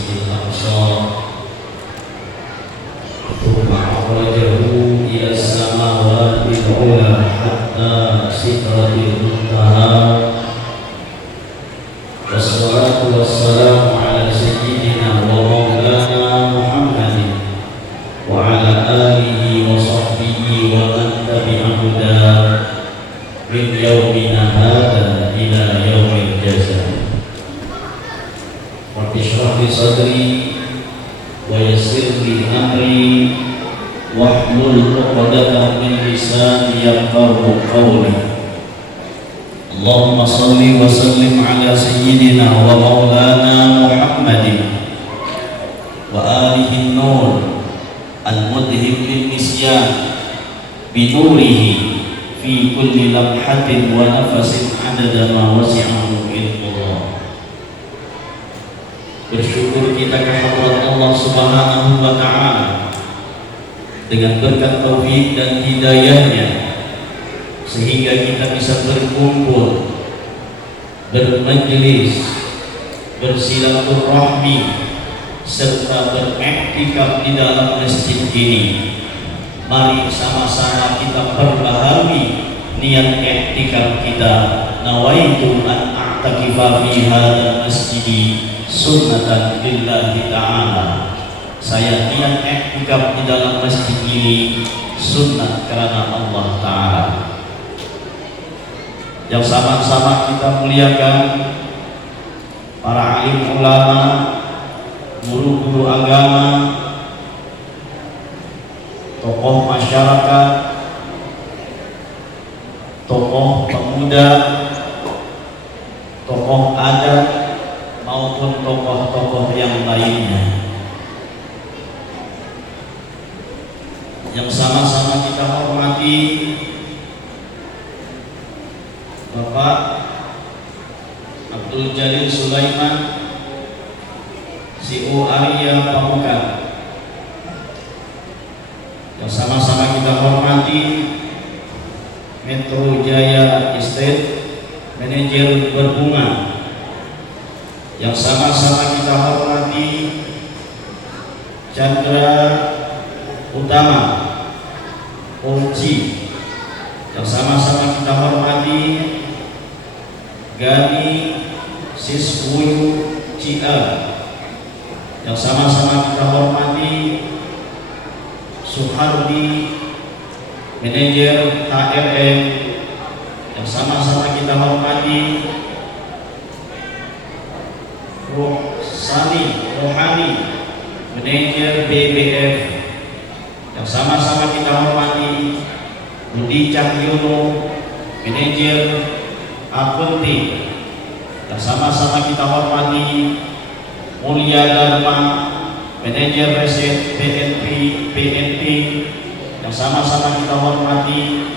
Masjidil Aqsa thumma akhrajahu ila samawati al-ula hatta sidratil muntaha. Wassalatu wassalamu ala sayyidina wa maulana Muhammadin wa ala alihi wa sahbihi wa man tabi'a hudahu min yaumina hadza ila yaumil jazaa. Rabbi shrah li sadri wa yassir li amri wahlul 'uqdatam min lisani yafqahu qawli. Allahumma salli wa sallim ala sayyidina wa maulana Muhammadin wa alihi nur al-mudhib lin nisyan bi nurihi fi kulli lamhatin wa nafasin adada ma wasi'ahu ilmullah. Bersyukur kita kehadirat Allah Subhanahu wa ta'ala dengan berkat taufik dan hidayahnya sehingga kita bisa berkumpul, bermajlis, bersilaturahmi serta beriktikaf di dalam masjid ini. Mari sama-sama kita perbaharui niat iktikaf kita. Nawaitu an a'takifa fi hadzal masjid sunnatan lillahi ta'ala. Saya niat iktikaf di dalam masjid ini sunnah karena Allah Ta'ala. Yang sama-sama kita muliakan para alim ulama, guru-guru agama, tokoh masyarakat, tokoh pemuda, tokoh adat maupun tokoh-tokoh yang lainnya. Yang sama-sama kita hormati Bapak Abdul Jalil Sulaiman CEO Arya Pamuka. Yang sama-sama kita hormati Metro Jaya Estate Manajer Berbunga. Yang sama-sama kita hormati Chandra Utama Polci. Yang sama-sama kita hormati Gani Siswuyu Cia. Yang sama-sama kita hormati Suhardi Manajer HRM. Yang sama-sama kita hormati Rohani Manajer BBF. Yang sama-sama kita hormati Budi Cahyono Manajer Akunti. Yang sama-sama kita hormati Mulia Dharma Manajer Reset PNP. Yang sama-sama kita hormati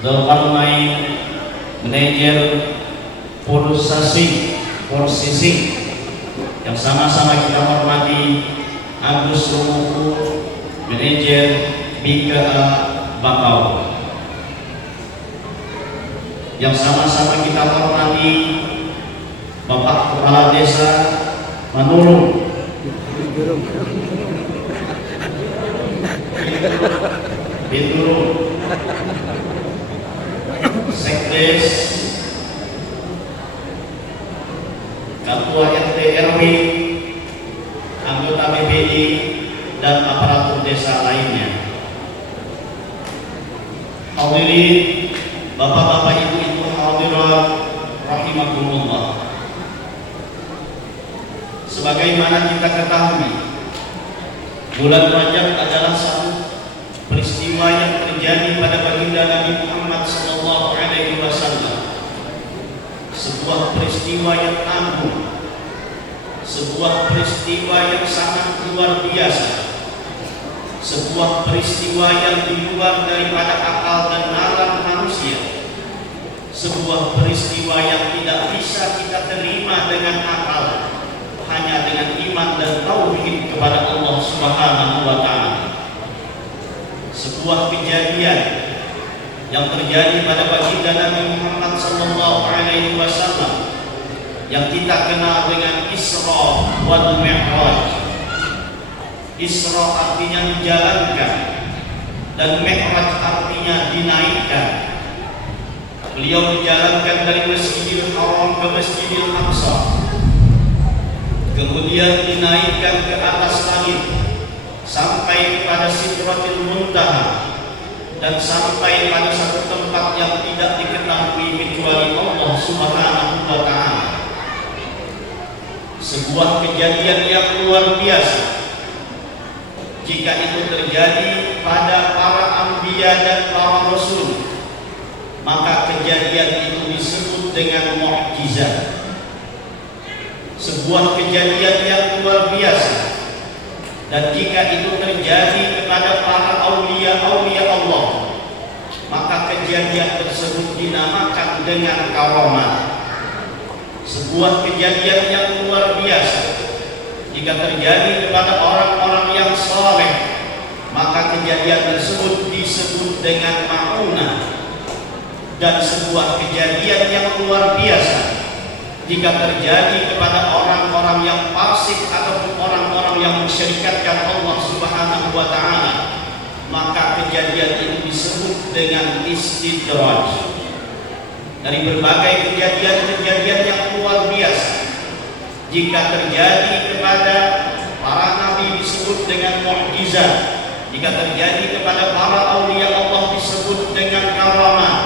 Zulkarnain Manajer Processing. Yang sama-sama kita hormati Agus Rumuku Manajer BKA Bakau. Yang sama-sama kita hormati Bapak Kepala Desa Manulung Binturung, Sekdes, Ketua RT RW, anggota BPI dan aparatur desa lainnya. Hadirin Bapak-bapak, ibu-ibu hadirat rahimakumullah. Sebagaimana kita ketahui, bulan Rajab adalah satu peristiwa yang terjadi pada baginda Nabi Muhammad SAW. Sebuah peristiwa yang agung, sebuah peristiwa yang sangat luar biasa, sebuah peristiwa yang di luar daripada akal dan nalar manusia, sebuah peristiwa yang tidak bisa kita terima dengan akal, hanya dengan iman dan tauhid kepada Allah Subhanahu wa Ta'ala. Sebuah kejadian yang terjadi pada baginda Nabi Muhammad SAW yang kita kenal dengan Isra wal Mi'raj. Isra artinya dijalankan dan Mi'raj artinya dinaikkan. Beliau dijalankan dari Masjidil Haram ke Masjidil Aqsa, kemudian dinaikkan ke atas langit sampai kepada Sidratil Muntaha, dan sampai pada satu tempat yang tidak diketahui kecuali Allah Subhanahu wa Ta'ala. Sebuah kejadian yang luar biasa. Jika itu terjadi pada para anbiya dan para rasul, maka kejadian itu disebut dengan mukjizat. Sebuah kejadian yang luar biasa. Dan jika itu terjadi kepada para aulia-aulia Allah, maka kejadian tersebut dinamakan dengan karamah. Sebuah kejadian yang luar biasa jika terjadi kepada orang-orang yang saleh, maka kejadian tersebut disebut dengan ma'unah. Dan sebuah kejadian yang luar biasa jika terjadi kepada orang-orang yang fasik ataupun orang-orang yang mensyirikatkan Allah Subhanahu wa Ta'ala, maka kejadian itu disebut dengan istidraj. Dari berbagai kejadian-kejadian yang luar biasa, jika terjadi kepada para nabi disebut dengan mukjizat, jika terjadi kepada para aulia Allah disebut dengan karamah,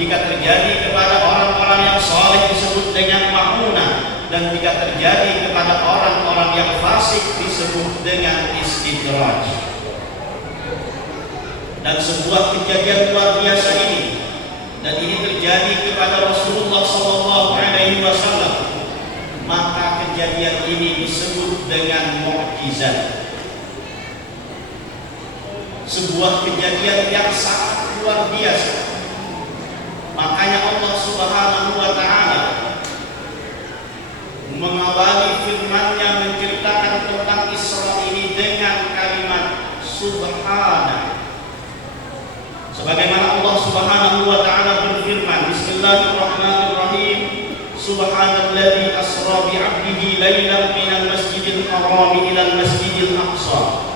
jika terjadi kepada orang-orang yang saleh disebut dengan ma'unah, dan jika terjadi kepada orang-orang yang fasik disebut dengan istidraj. Dan sebuah kejadian luar biasa ini, dan ini terjadi kepada Rasulullah SAW, maka kejadian ini disebut dengan mukjizat. Sebuah kejadian yang sangat luar biasa. Makanya Allah Subhanahu wa Ta'ala mengawali firman-Nya menceritakan tentang Isra ini dengan kalimat subhana. Sebagaimana Allah Subhanahu wa Ta'ala berfirman, Bismillahirrahmanirrahim, Subhanalladzi asra bi 'abdihi lailan minal masjidil haram ilal masjidil aqsa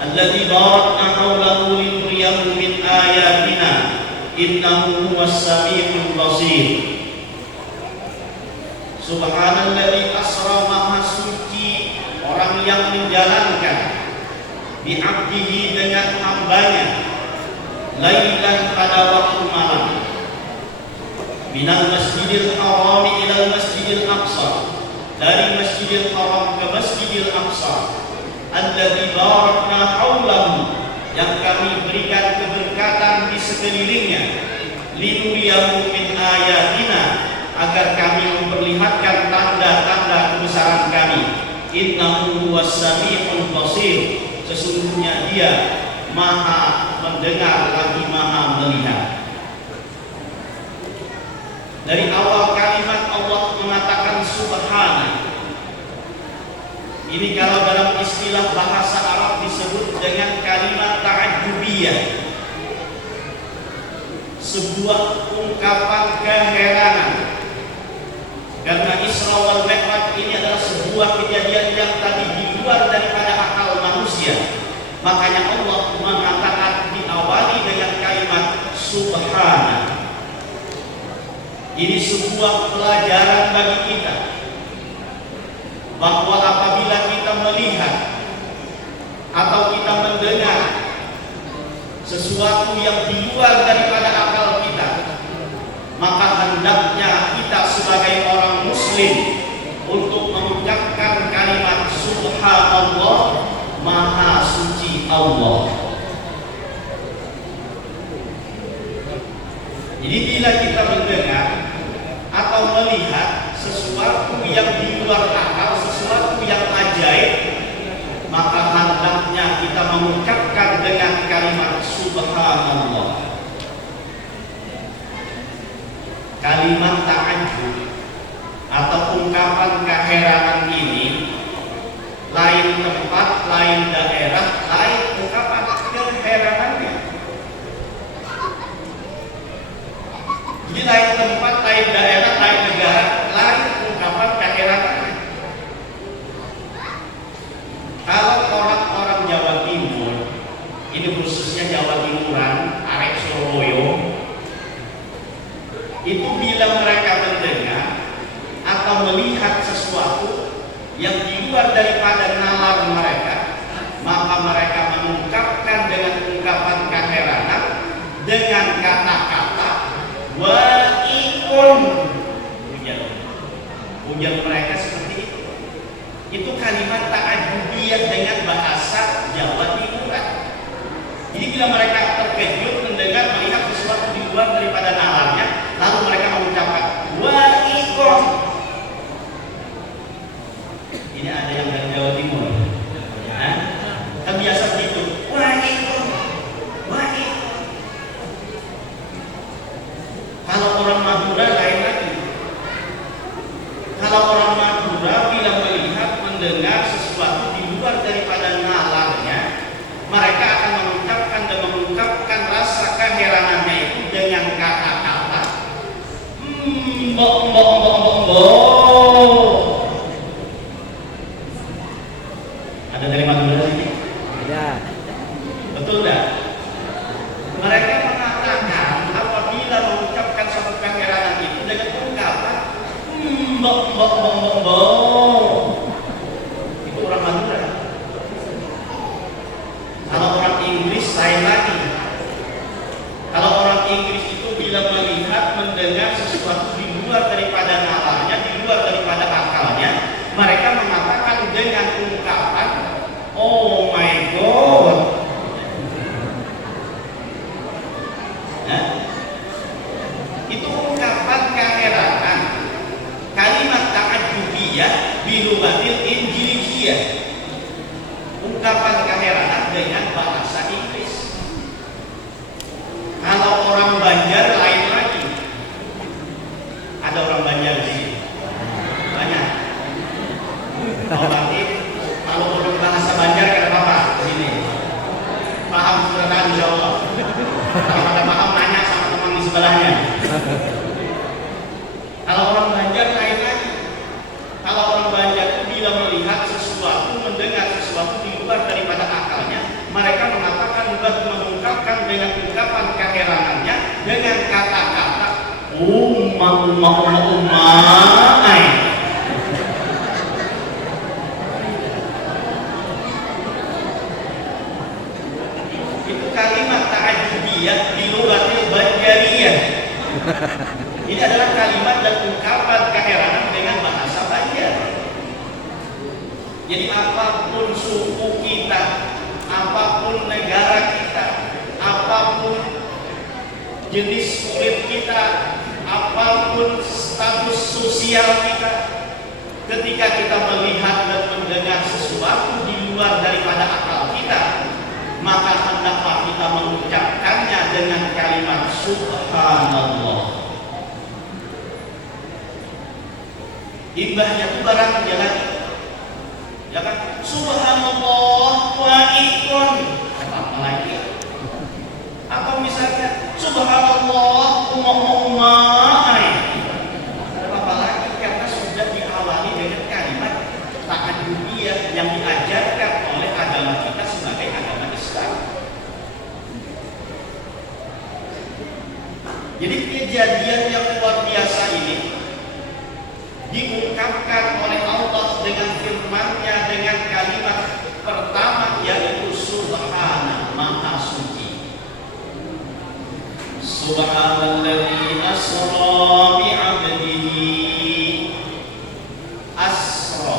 alladzi barakna hawlahu linuriyahu min ayatina innahu huwas samiul basir. Subhanalladzi asra, maha suci orang yang menjalankan bi 'abdihi dengan hambanya, lailan pada waktu malam, minal masjidil haram ilal masjidil aqsa, dari masjidil haram ke masjidil aqsa, alladzi barakna haulahu, yang kami berikan keberkatan di sekelilingnya, linuriyahu min ayatina, agar kami memperlihatkan tanda-tanda kebesaran kami, innahu huwas samiul basir, sesungguhnya Dia maha mendengar lagi maha melihat. Dari awal kalimat Allah mengatakan subhana. Ini kalau dalam istilah bahasa Arab disebut dengan kalimat ta'ajjubiyah, sebuah ungkapan keheranan. Karena Isra wal Mi'raj ini adalah sebuah kejadian yang tadi di luar daripada akal manusia. Makanya Allah mengatakan diawali dengan kalimat subhana. Ini sebuah pelajaran bagi kita, bahwa apabila kita melihat atau kita mendengar sesuatu yang di luar daripada akal kita, maka hendaknya kita sebagai orang muslim untuk mengucapkan kalimat subhanallah, maha suci Allah. Jadi bila kita mendengar atau melihat sesuatu yang di luar akal, sesuatu yang ajaib, maka hendaknya kita mengucapkan dengan kalimat subhanallah. Kalimat ta'ajjub atau ungkapan keheranan ini, lain tempat, lain daerah, lain ungkapan keheranannya. Jadi lain tempat, lain daerah, lain negara, lain ungkapan itu khususnya Jawa Timuran, arek Surabaya, itu bila mereka mendengar atau melihat sesuatu yang di luar daripada nalar mereka, maka mereka mengungkapkan dengan ungkapan keheranan dengan kata-kata wa ikun. Ujar mereka seperti itu. Itu kalimat ta'ajubiyah dengan bahasa Jawa Timuran. Jadi bila mereka terkejut mendengar melihat sesuatu di luar daripada nalarnya, lalu mereka mengucapkan wa ikun. Ini ada yang dari Jawa Timur, ya? Kan biasa gitu, wa ikun, wa ikun. Kalau orang Madura lain lagi. Kalau orang Madura bila melihat mendengar sesuatu di luar daripada nalarnya, mereka akan mengucapkan dan mengungkapkan rasa keheranannya itu dengan kata-kata mbok mbok mbok mbok mbok. Ada dari Madura sini? Ada. Betul enggak? Mereka mengatakan apabila mengucapkan suatu keheranan itu dengan ungkapan mbok mbok mbok mbok mbok. Itu orang Madura. Kalau orang Inggris lain lagi. Kalau orang Inggris itu bila melihat mendengar sesuatu di luar daripada nalarnya, di luar daripada akalnya, mereka mengatakan dengan ungkapan oh my god. Nah, itu ungkapan keheranan. Kalimat ta'ajubiyah bilughatil injilijiyah. Ungkapan keheranan dengan bahasa Inggris. Kalau orang Banjar lain lagi. Ada orang Banjar di sini? Banyak. Oh, berarti kalau orang bahasa Banjar kan apa? Di sini. Paham sudah insya Allah. Kalau ada paham nanya sama teman di sebelahnya. Kalau orang Banjar lain lagi. Kalau orang Banjar itu bila melihat sesuatu, mendengar sesuatu di luar daripada akalnya, mereka mengatakan mengungkapkan dengan ungkapan keheranannya dengan kata-kata umai. Itu kalimat ta'ajubiyah di lughatil banjariyah. Ini adalah kalimat dan ungkapan keheranan dengan bahasa Banjar. Jadi apapun suku kita, apapun negara kita, apapun jenis kulit kita, apapun status sosial kita, ketika kita melihat dan mendengar sesuatu di luar daripada akal kita, maka hendaklah kita mengucapkannya dengan kalimat subhanallah. Imbahnya itu barang jalan, ya kan? Subhanallah wa ikun. Apa lagi? Atau misalnya subhanallah umai. Apa lagi? Karena sudah diawali dengan kalimat ta'ajubiyah yang diajarkan oleh agama kita sebagai agama Islam. Jadi kejadian yang luar biasa ini diungkapkan oleh Allah dengan firman-Nya dengan kalimat pertama yaitu subhana, maha suci. Subhanalladzi asra bi'abdihi. Asra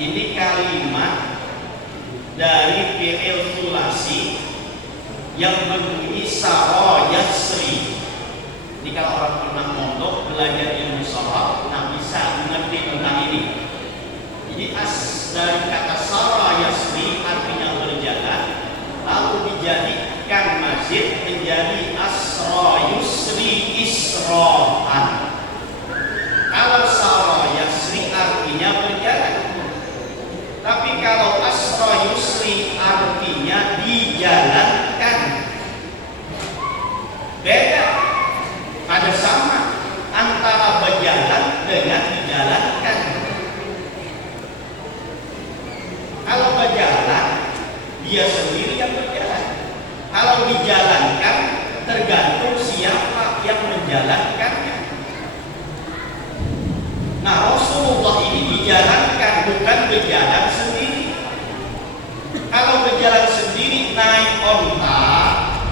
ini kalimat dari fi'il thulasi yang berbunyi sara yasri. Ini kalau orang pernah mondok belajar ilmu sharaf, nah bisa mengerti tentang ini. Jadi dari kata sara yasri artinya berjalan, lalu dijadikan masjid menjadi asra yusri isra'an. Kalau sara yasri artinya berjalan, tapi kalau asra yusri artinya dijalankan. Beda. Ada sama antara berjalan dengan dijalankan. Kalau berjalan dia sendiri yang berjalan. Kalau dijalankan, tergantung siapa yang menjalankannya. Nah, Rasulullah ini dijalankan, bukan berjalan sendiri. Kalau berjalan sendiri naik onta,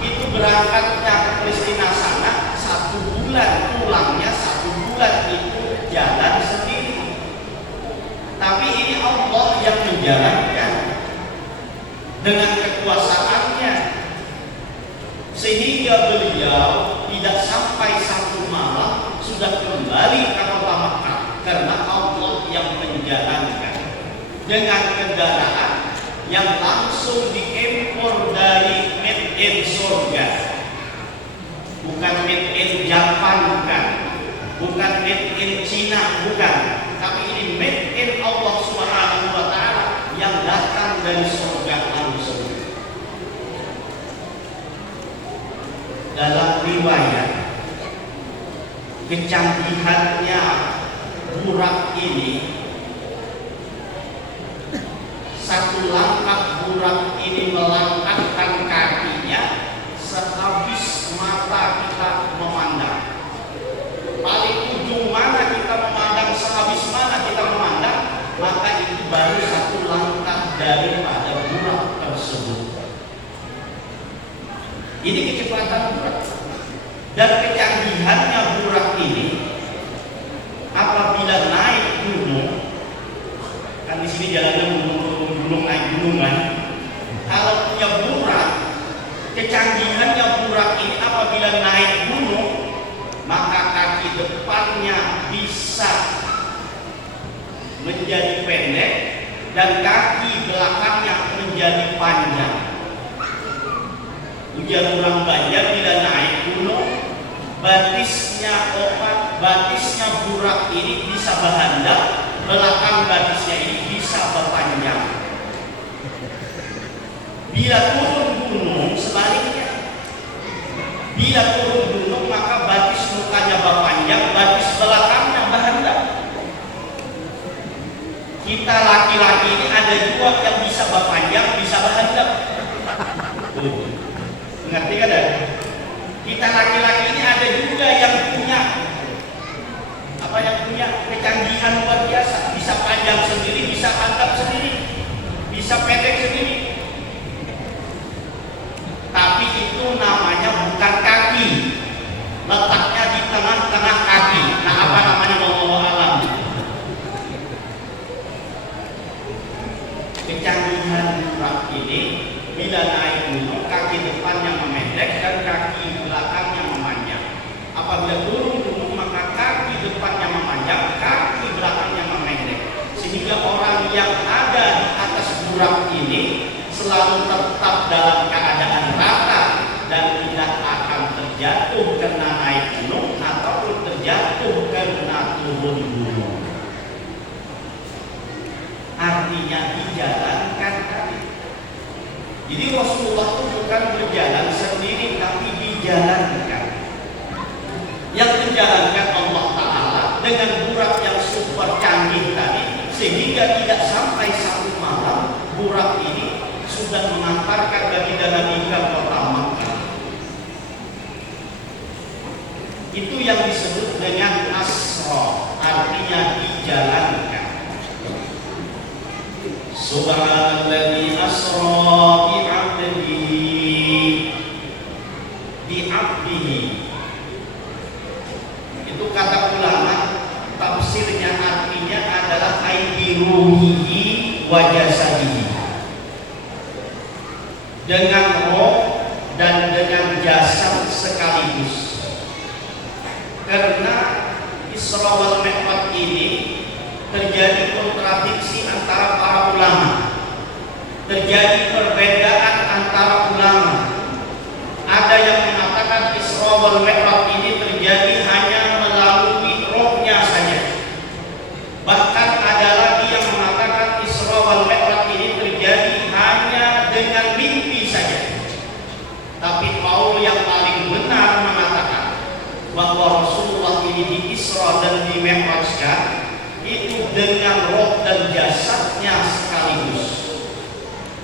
itu berangkatnya ke Palestina sana 1 bulan, pulangnya 1 bulan, itu jalan sendiri. Tapi ini Allah yang menjalankan dengan kekuasaannya, sehingga beliau tidak sampai 1 malam sudah kembali ke kota Makkah, karena Allah yang menjalankan dengan kendaraan yang langsung diimpor dari made in surga, bukan made in Japan, bukan made in Cina, bukan, tapi ini made in Allah Subhanahu wa Ta'ala yang datang dari surga langsung. Dalam riwayat, kecanggihannya burak ini, 1 langkah burak ini melangkahkan kakinya sehabis mata kita memandang. Paling ujung mana kita memandang, sehabis mana kita memandang, maka itu baru 1 langkah daripada burak tersebut. Ini kecepatan burak. Dan kecanggihannya burak ini, apabila naik gunung, kan di sini jalannya gunung naik gunung kan. Kalau punya burak, kecanggihannya burak ini apabila naik gunung, maka kaki depannya bisa menjadi pendek dan kaki belakangnya menjadi panjang. Ujar orang Banjar, bila naik gunung, batisnya burak ini bisa berhandap, belakang batisnya ini bisa berpanjang. Bila turun gunung sebaliknya, bila turun gunung maka batis mukanya berpanjang, batis belakangnya berhandap. Kita laki-laki ini ada 2 yang bisa berpanjang, bisa berhandap. Ngerti kan? Kita laki-laki ini ada juga yang punya kecanggihan luar biasa, bisa panjang sendiri, bisa handap sendiri, bisa pendek sendiri. Tapi itu namanya bukan kaki, letaknya di tengah-tengah kaki. Nah, apa namanya wallahu alam? Kecanggihan burak ini bila naik gunung, kaki depannya memendek dan kaki belakangnya memanjang. Apabila turun gunung, maka kaki depannya memanjang, kaki belakangnya memendek. Sehingga orang yang ada di atas burak ini selalu tetap dalam keadaan rata dan tidak akan terjatuh karena naik gunung ataupun terjatuh karena turun gunung. Artinya dijalankan tadi. Jadi Rasulullah itu bukan berjalan sendiri, tapi dijalankan. Yang menjalankan Allah Ta'ala dengan burak yang super canggih tadi, sehingga tidak sampai 1 malam burak ini sudah mengantarkan baginda Nabi ke kota Makkah. Itu yang disebut dengan asra, artinya dijalankan. Subhanalladzi asra bi'abdihi. Itu kata ulama, tafsirnya artinya adalah aibiruhihi wa jasadihi. Dengan roh dan dengan jasad sekaligus. Karena Isra wal Mi'raj ini terjadi kontradiksi antara para ulama, terjadi perbedaan antara ulama. Ada yang mengatakan Isra wal Mi'raj ini terjadi hanya melalui rohnya saja. Bahkan ada lagi yang mengatakan Isra wal Mi'raj ini terjadi hanya dengan mimpi saja. Tapi kaul yang paling benar mengatakan bahwa Rasulullah ini di Isra dan di Mi'rajkan itu dengan roh dan jasadnya sekaligus.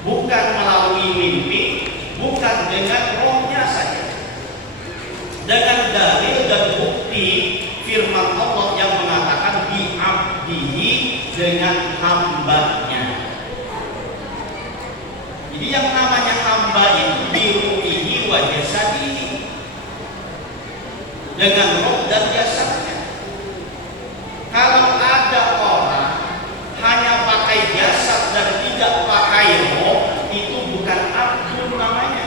Bukan bukan melalui mimpi, bukan dengan rohnya saja. Dengan dalil dan bukti firman Allah yang mengatakan bi'abdihi, dengan hambanya. Jadi yang namanya hamba itu biruhihi wa jasadihi, dengan roh dan jasadnya. Kalau ada orang hanya pakai jasad dan tidak pakai roh, itu bukan abdul namanya,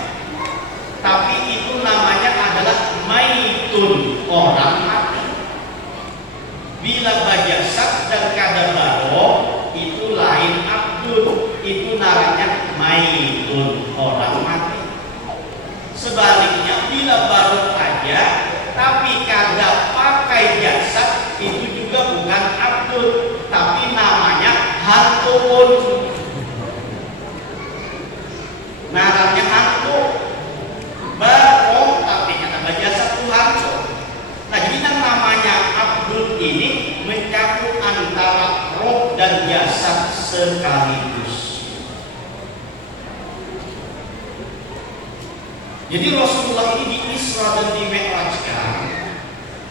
tapi itu namanya adalah maitun, orang mati. Bila bajasad dan kada roh, itu lain abdul, itu namanya maitun, orang mati. Sebaliknya bila baru aja tapi kada pakai jasad, itu juga bukan abdul, tapi namanya hantun. Namanya hantu. Baru tapi kada jasad itu hantu. Nah, jadi yang namanya abdul ini mencakup antara roh dan jasad sekaligus. Jadi Rasulullah ini di Isra dan di Mi'rajkan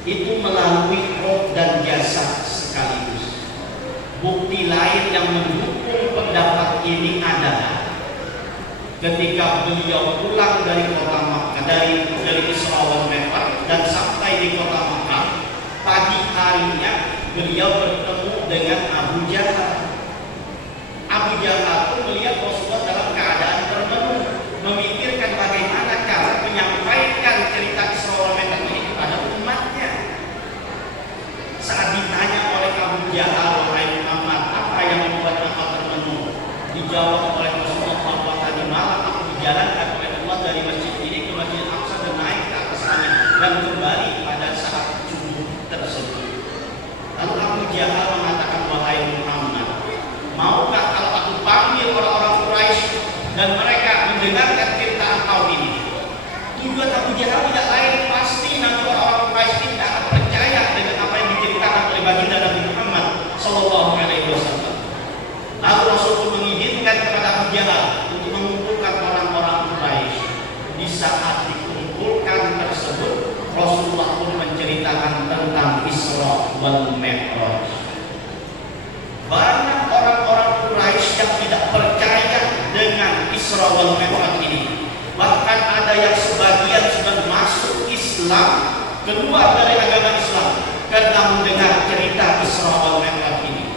itu melalui roh dan jasad sekaligus. Bukti lain yang mendukung pendapat ini adalah ketika beliau pulang dari kota Makkah, dari Isra wal Mi'raj dan sampai di kota Makkah, pagi harinya beliau bertemu dengan Abu Jahal. Abu Jahal pun melihat Rasulullah dalam keadaan termenung, memikirkan bagaimana cara menyampaikan cerita Isra wal Mi'raj ini kepada umatnya. Saat ditanya oleh Abu Jahal, wahai Muhammad, apa yang membuat engkau termenung? Dijawab oleh Rasulullah bahwa tadi malam aku dijalankan oleh Allah dari masjid ini ke Masjid Aqsa dan naik ke atas langit dan kembali pada saat subuh tersebut. Lalu Abu Jahal mengatakan, wahai Muhammad, maukah kalau aku panggil orang-orang Quraisy dan mereka mendengarkan cerita engkau ini? Tujuan Abu Jahal tidak lain, pasti nanti orang-orang Quraisy tidak akan percaya dengan apa yang diceritakan oleh baginda Nabi Muhammad Sallallahu Alaihi Wasallam. Lalu Rasul pun mengizinkan kepada Abu Jahal untuk mengumpulkan orang-orang Quraisy. Di saat dikumpulkan tersebut, Rasulullah pun menceritakan tentang Isra wal Mi'raj. Banyak orang-orang Quraisy yang tidak percaya dengan Isra wal Mi'raj ini. Bahkan ada yang sebagian sudah masuk Islam, keluar dari agama Islam karena mendengar cerita Isra wal Mi'raj ini.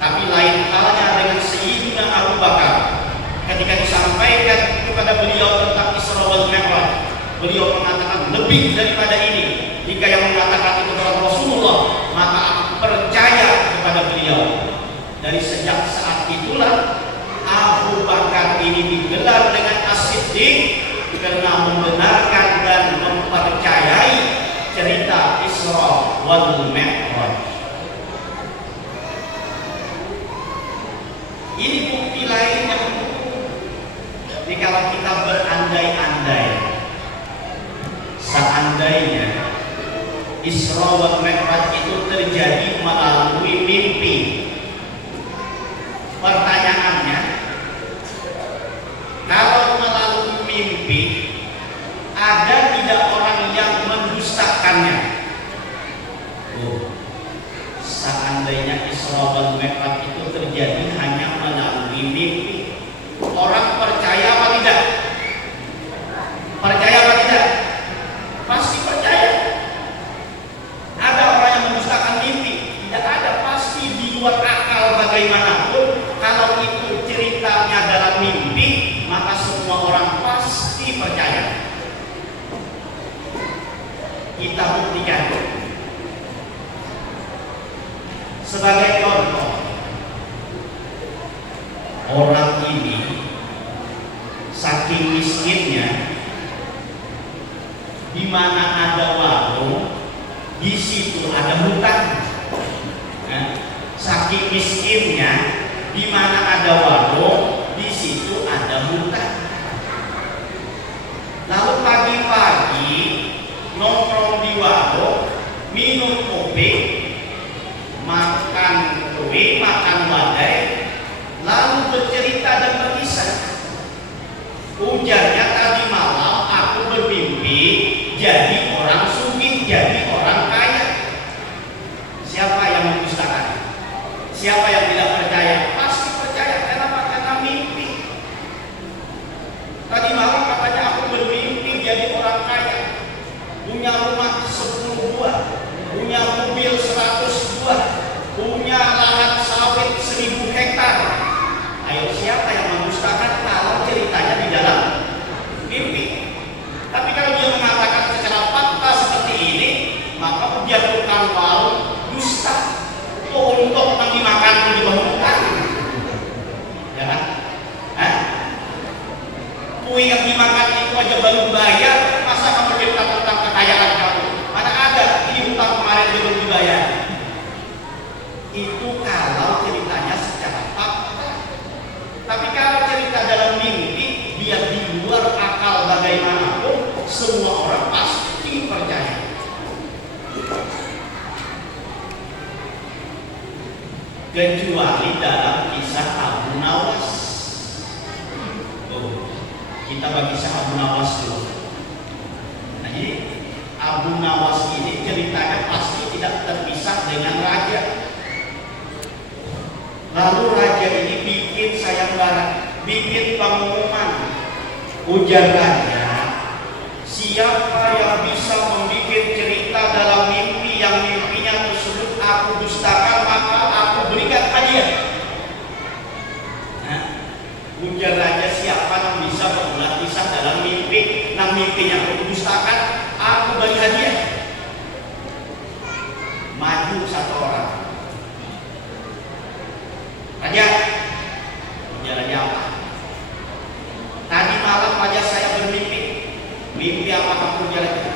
Tapi lain halnya dengan Sayyidina Abu Bakar. Ketika disampaikan kepada beliau tentang Isra wal Mi'raj, beliau mengatakan lebih daripada ini. Jika yang mengatakan itu adalah Rasulullah, maka aku percaya kepada beliau. Dari sejak saat itulah Abu Bakar ini digelar dengan As-Siddiq karena membenarkan dan mempercayai cerita Isra wal Mi'raj. Ini bukti lain yang jadi kalau kita berandai-andai, seandainya Isra wal Mi'raj itu terjadi melalui mimpi, pertanyaannya, kalau melalui mimpi ada tidak orang yang mendustakannya? Seandainya Isra wal Mi'raj itu terjadi hanya melalui mimpi, orang percaya apa tidak? Percaya apa tidak? Pasti percaya. Ada orang yang mendustakan mimpi? Tidak ada, pasti di luar akal bagaimanapun. Kalau itu ceritanya dalam mimpi, maka semua orang pasti percaya. Kita buktikan. Sebagai contoh, orang ini saking miskinnya, di mana ada warung, di situ ada hutang. Saking miskinnya, di mana ada warung, di situ ada hutang. Lalu pagi-pagi nongkrong di warung, minum kopi, makan kue, makan wadai, lalu bercerita dan berkisah. Ujarnya, tadi malam aku bermimpi jadi orang sugih, jadi orang kaya. Siapa yang mendustakan? Siapa yang tidak percaya? Pasti percaya. Kenapa? Karena mimpi. Tadi malam katanya aku bermimpi jadi orang kaya, punya rumah 10 buah, punya mobil 100 buah, punya lahan sawit 1000 hektar. Ayo, siapa yang mendustakan kalau ceritanya di dalam mimpi? Tapi kalau dia mengatakan secara fakta seperti ini, maka ujar tukang warung dusta. Untuk dimakan dibangunkan, ya kan? Kue yang dimakan itu aja baru bayar, masa kamu cerita tentang kekayaan kamu? Mana ada ini hutang kemarin belum dibayar? Itu kalau ceritanya secara fakta. Tapi kalau cerita dalam mimpi, dia di luar akal bagaimanapun, semua orang pasti percaya. Kecuali dalam kisah Abu Nawas. Kita bagi kisah Abu Nawas dulu. Nah, jadi Abu Nawas ini ceritanya pasti tidak terpisah dengan raja. Lalu raja ini bikin sayembara, bikin pengumuman. Ujar raja, siapa yang bisa membuat cerita dalam mimpi yang mimpinya tersebut aku dustakan, maka aku berikan hadiah. Nah, ujar raja, siapa yang bisa membuat kisah dalam mimpi, yang mimpinya aku dustakan, aku beri hadiah. Maju satu orang. Raja, ujar raja apa? Tadi malam raja saya bermimpi. Mimpi apa kamu ujar raja?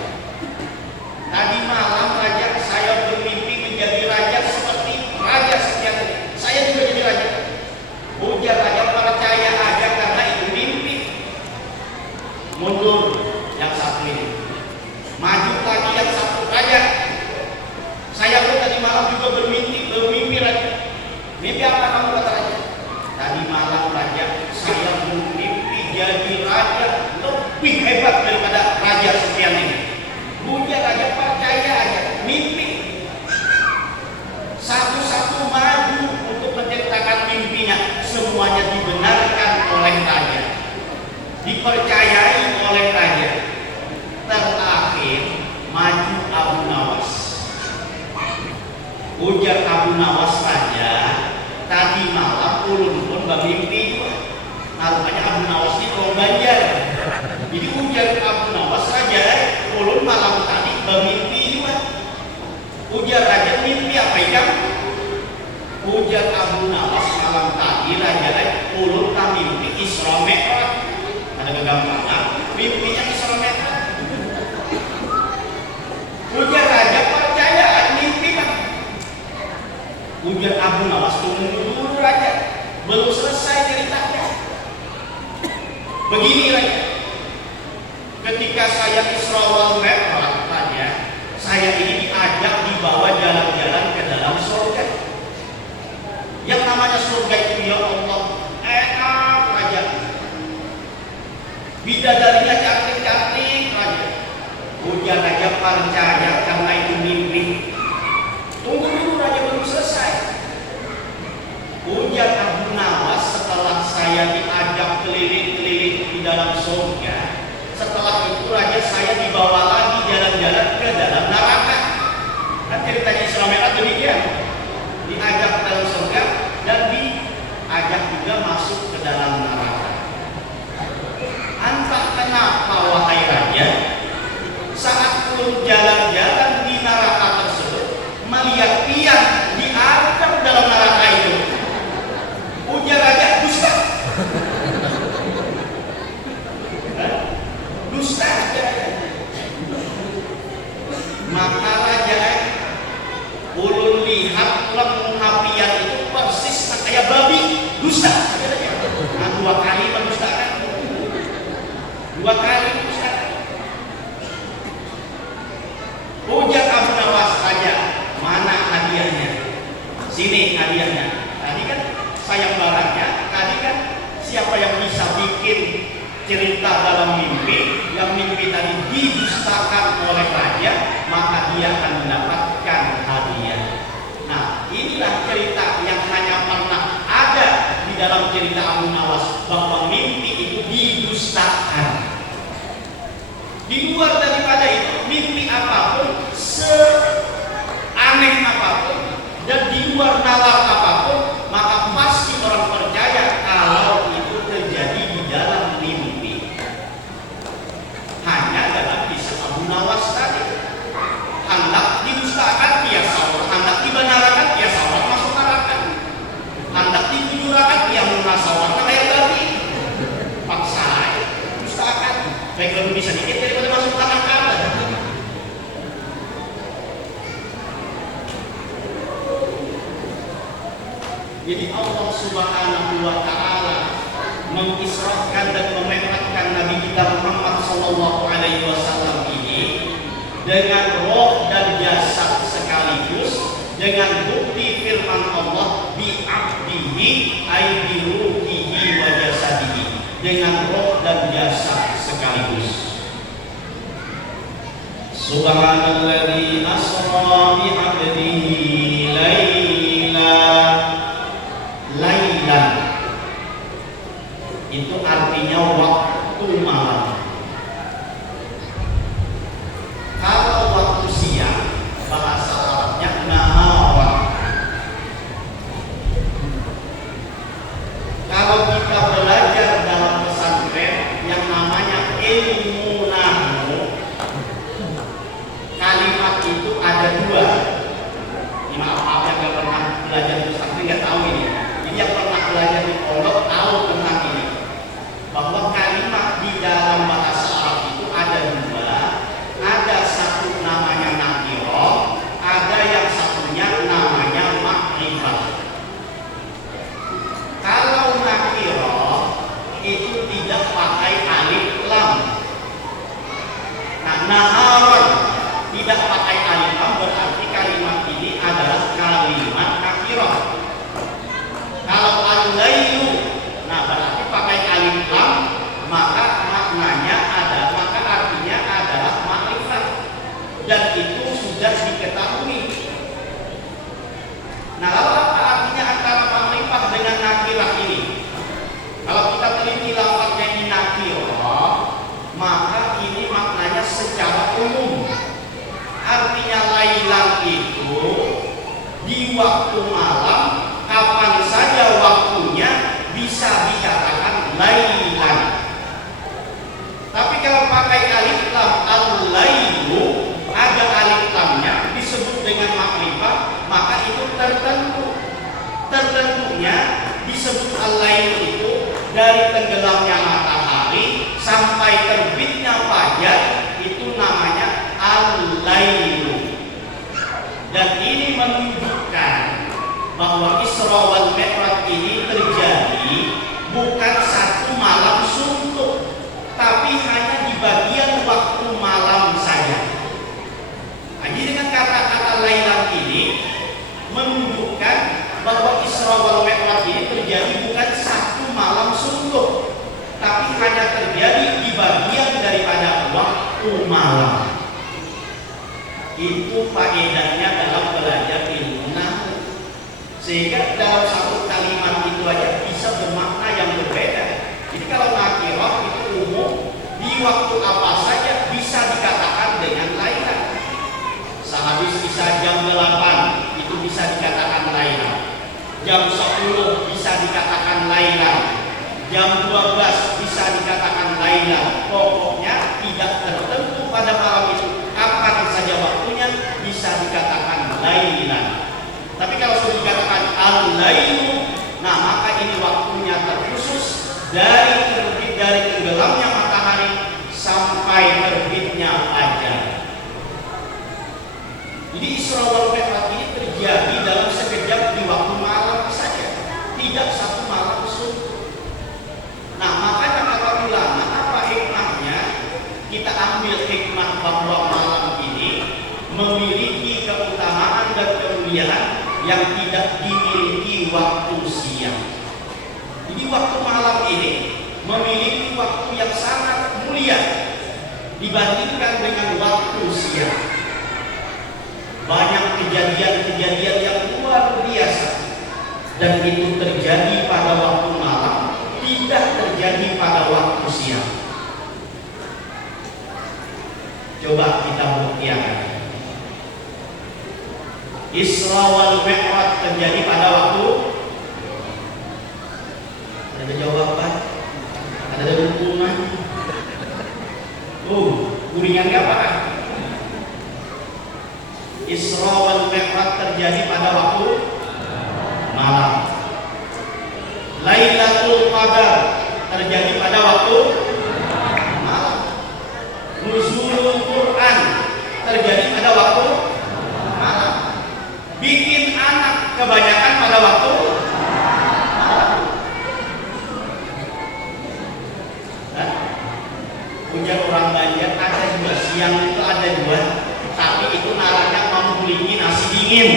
Tadi malam raja saya bermimpi menjadi raja seperti raja sekian tadi. Saya juga jadi raja. Ujar raja, percaya aja karena itu mimpi. Mundur yang satu ini, maju lagi yang satu. Raja, saya pun tadi malam juga bermimpi raja. Mimpi apa kamu kata raja? Tadi malam raja saya bermimpi jadi raja lebih hebat daripada raja sekian ini. Ujar raja, percaya aja mimpi. Satu-satu maju untuk menceritakan mimpinya, semuanya dibenarkan oleh raja, dipercayai oleh raja. Terakhir maju Abu Nawas. Ujar Abu Nawas, raja, tadi malam ulun pun bermimpi juga. Rupanya Abu Nawas ini orang Banjar. Jadi ujar Abu Nawas, raja, ulun malam tadi bermimpi juga. Ujar raja, mimpi apa ikan? Ujar Abu Nawas, malam tadi raja, ulun tak mimpi Isra Mi'raj. Ada kegampangan, mimpinya Isra Mi'raj. Ujar raja, percaya mimpi kan? Ujar Abu Nawas, tunggu dulu raja, belum selesai ceritanya. Begini raja, ketika saya Isra wal Mi'raj raja, saya ini diajak dibawa jalan-jalan ke dalam surga. Yang namanya surga itu, ya Allah, enak raja. Bidadarinya cantik-cantik raja. Ujar raja, percaya karena itu mimpi. Tunggu dulu raja, belum selesai. Ujar Abu Nawas, setelah saya diajak keliling-keliling di dalam surga, setelah itu raja saya dibawa lagi jalan-jalan ke dalam neraka. Kan ceritanya Isra Mi'raj demikian, diajak ke dalam surga dan diajak juga masuk ke dalam neraka. Entah kenapa wahai raja, saat pun jalan-jalan di neraka tersebut, melihat tiang diangkat dalam neraka itu. Ujar raja, dusta. Dusta. Maka raja, ulun lihat lemhapian itu persis kayak babi. Dusta. Nah, 2 kali mendustakan. 2 kali mendustakan. Ujar Abu Nawas, raja, mana hadiahnya? Sini hadiahnya. Tadi kan sayembaranya, tadi kan siapa yang bisa bikin cerita dalam mimpi, yang mimpi tadi didustakan oleh raja, maka dia akan mendapatkan hadiah. Nah, inilah cerita yang hanya pernah ada di dalam cerita Abu Nawas, bahwa mimpi itu didustakan. Di luar daripada itu, mimpi apapun, seaneh apapun, dan di luar nalar apapun, maka pasti orang percaya kalau itu terjadi di dalam mimpi. Hanya dalam kisah Abu Nawas tadi, hendak didustakan dia saur, hendak dibenarkan dia saur masuk neraka, hendak dijujurkan dia munasawar kayak tadi, paksa dustakan. Baik, lebih bisa dikit daripada masuk neraka. Jadi Allah Subhanahu wa Ta'ala mengisrahkan dan memerintahkan Nabi kita Muhammad Sallallahu Alaihi Wasallam ini dengan roh dan jasad sekaligus, dengan bukti firman Allah bi abdihi ay bi ruhihi wa jasadihi, dengan roh dan jasad sekaligus. Subhanalladzi asra bi abdihi lailan, itu artinya waktu malam. Kalau waktu siang, bahasa Arabnya nahar. Kalau kita belajar dalam pesantren yang namanya ilmu nahwu, kalimat itu ada dua. Ini maaf yang gak pernah belajar pesantren nggak tahu ini. Jadi yang pernah belajar di pondok tahu tentang ini, bahwa kalimat di dalam bahasa Arab itu ada dua. Ada satu namanya nakirah, ada yang satunya namanya makrifah. Kalau nakirah itu tidak pakai alif lam. Nah, naharon tidak pakai alif lam, berarti kalimat ini adalah kalimat nakirah. Kalau al-lailu, nah berarti pakai alif lam, maka maknanya ada, maka artinya adalah makrifat, dan itu sudah diketahui. Nah, lalu apa artinya antara makrifat dengan nakirah ini? Kalau kita teliti lafaznya ini nakirah, maka ini maknanya secara umum. Artinya lailan itu di waktu malam, kapan saja waktunya bisa dikatakan lailan. Tapi kalau pakai alif lam, al-lailu, ada alif lamnya, disebut dengan makrifah, maka itu tertentu. Tertentunya disebut al-lailu itu dari tenggelamnya matahari sampai terbitnya fajar, itu namanya al-lailu. Dan ini menunjukkan bahwa Isra wal Mi'raj ini terjadi bukan satu malam suntuk, tapi hanya di bagian waktu malam saja. Jadi dengan kata-kata lailan ini menunjukkan bahwa Isra wal Mi'raj ini terjadi bukan satu malam suntuk, tapi hanya terjadi di bagian daripada waktu malam. Itu faedahnya dalam belajar ilmu nahwu. Sehingga dalam satu kalimat itu aja bisa bermakna yang berbeda. Jadi kalau nakirah itu umum, di waktu apa saja bisa dikatakan dengan lailan. Sehabis bisa jam 8 itu bisa dikatakan lailan. Jam 10 bisa dikatakan lailan. Jam 12 bisa dikatakan lailan. Pokoknya tidak tertentu pada malam itu, kapan saja waktunya bisa dikatakan lailan. Tapi kalau sudah dikatakan al-lailu, nah maka ini waktunya terkhusus dari tenggelamnya matahari sampai terbitnya fajar. Jadi Isra wal Mi'raj ini terjadi dalam sekejap di waktu malam saja, tidak satu malam suntuk. Nah, makanya kata ulama, apa hikmahnya? Kita ambil hikmah bahwa malam ini memiliki keutamaan dan kemuliaan yang tidak dimiliki waktu siang. Jadi waktu malam ini memiliki waktu yang dibandingkan dengan waktu siang. Banyak kejadian-kejadian yang luar biasa, dan itu terjadi pada waktu malam, tidak terjadi pada waktu siang. Coba kita buktikan. Isra wal Mi'raj terjadi pada waktu, ada jawaban, ada hubungan. Kuringannya apa? Isra wal Mi'raj terjadi pada waktu malam. Lailatul Qadar terjadi pada waktu malam. Nuzulul Quran terjadi pada waktu malam. Bikin anak kebanyakan pada waktu malam. Punya orang Banjar ada dua, siang itu ada dua, tapi itu naranya mau beli nasi dingin.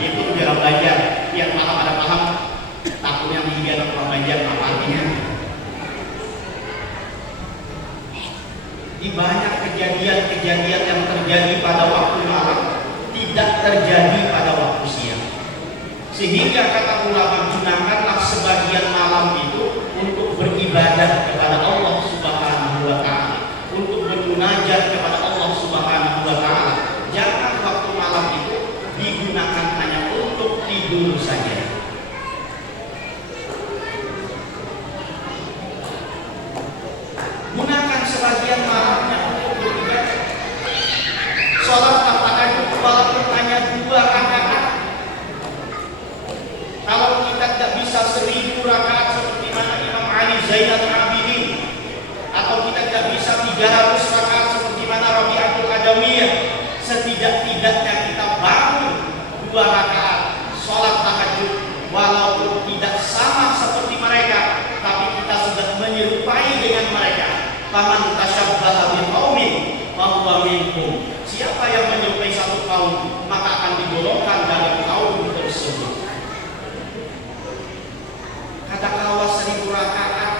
Itu orang Banjar, biar paham, ada paham takutnya tiga orang Banjar apa artinya. Di banyak kejadian-kejadian yang terjadi pada waktu malam tidak terjadi pada waktu siang. Sehingga kata ulama, gunakanlah sebagian malam itu untuk beribadah kepada Allah Subhanahu wa Ta'ala, untuk bermunajat kepada Allah Subhanahu wa Ta'ala. Jangan waktu malam itu digunakan hanya untuk tidur saja. Gunakan sebagian malamnya untuk beribadah. Sholat tahajud walaupun hanya 2 rakaat. Kalau kita tidak bisa 1000 rakaat seperti mana Imam Ali Zainal Abidin, atau kita tidak bisa 300 rakaat seperti mana Rabi'atul Adawiyah, setidak-tidaknya kita bangun 2 rakaat sholat tahajud, walaupun tidak sama seperti mereka, tapi kita sudah menyerupai dengan mereka. Faman tasyabbaha biqaumin fahuwa minhum. Siapa yang menyerupai satu kaum, maka akan digolongkan dalam kaum tersebut. Ada kawas 1000 rakaat,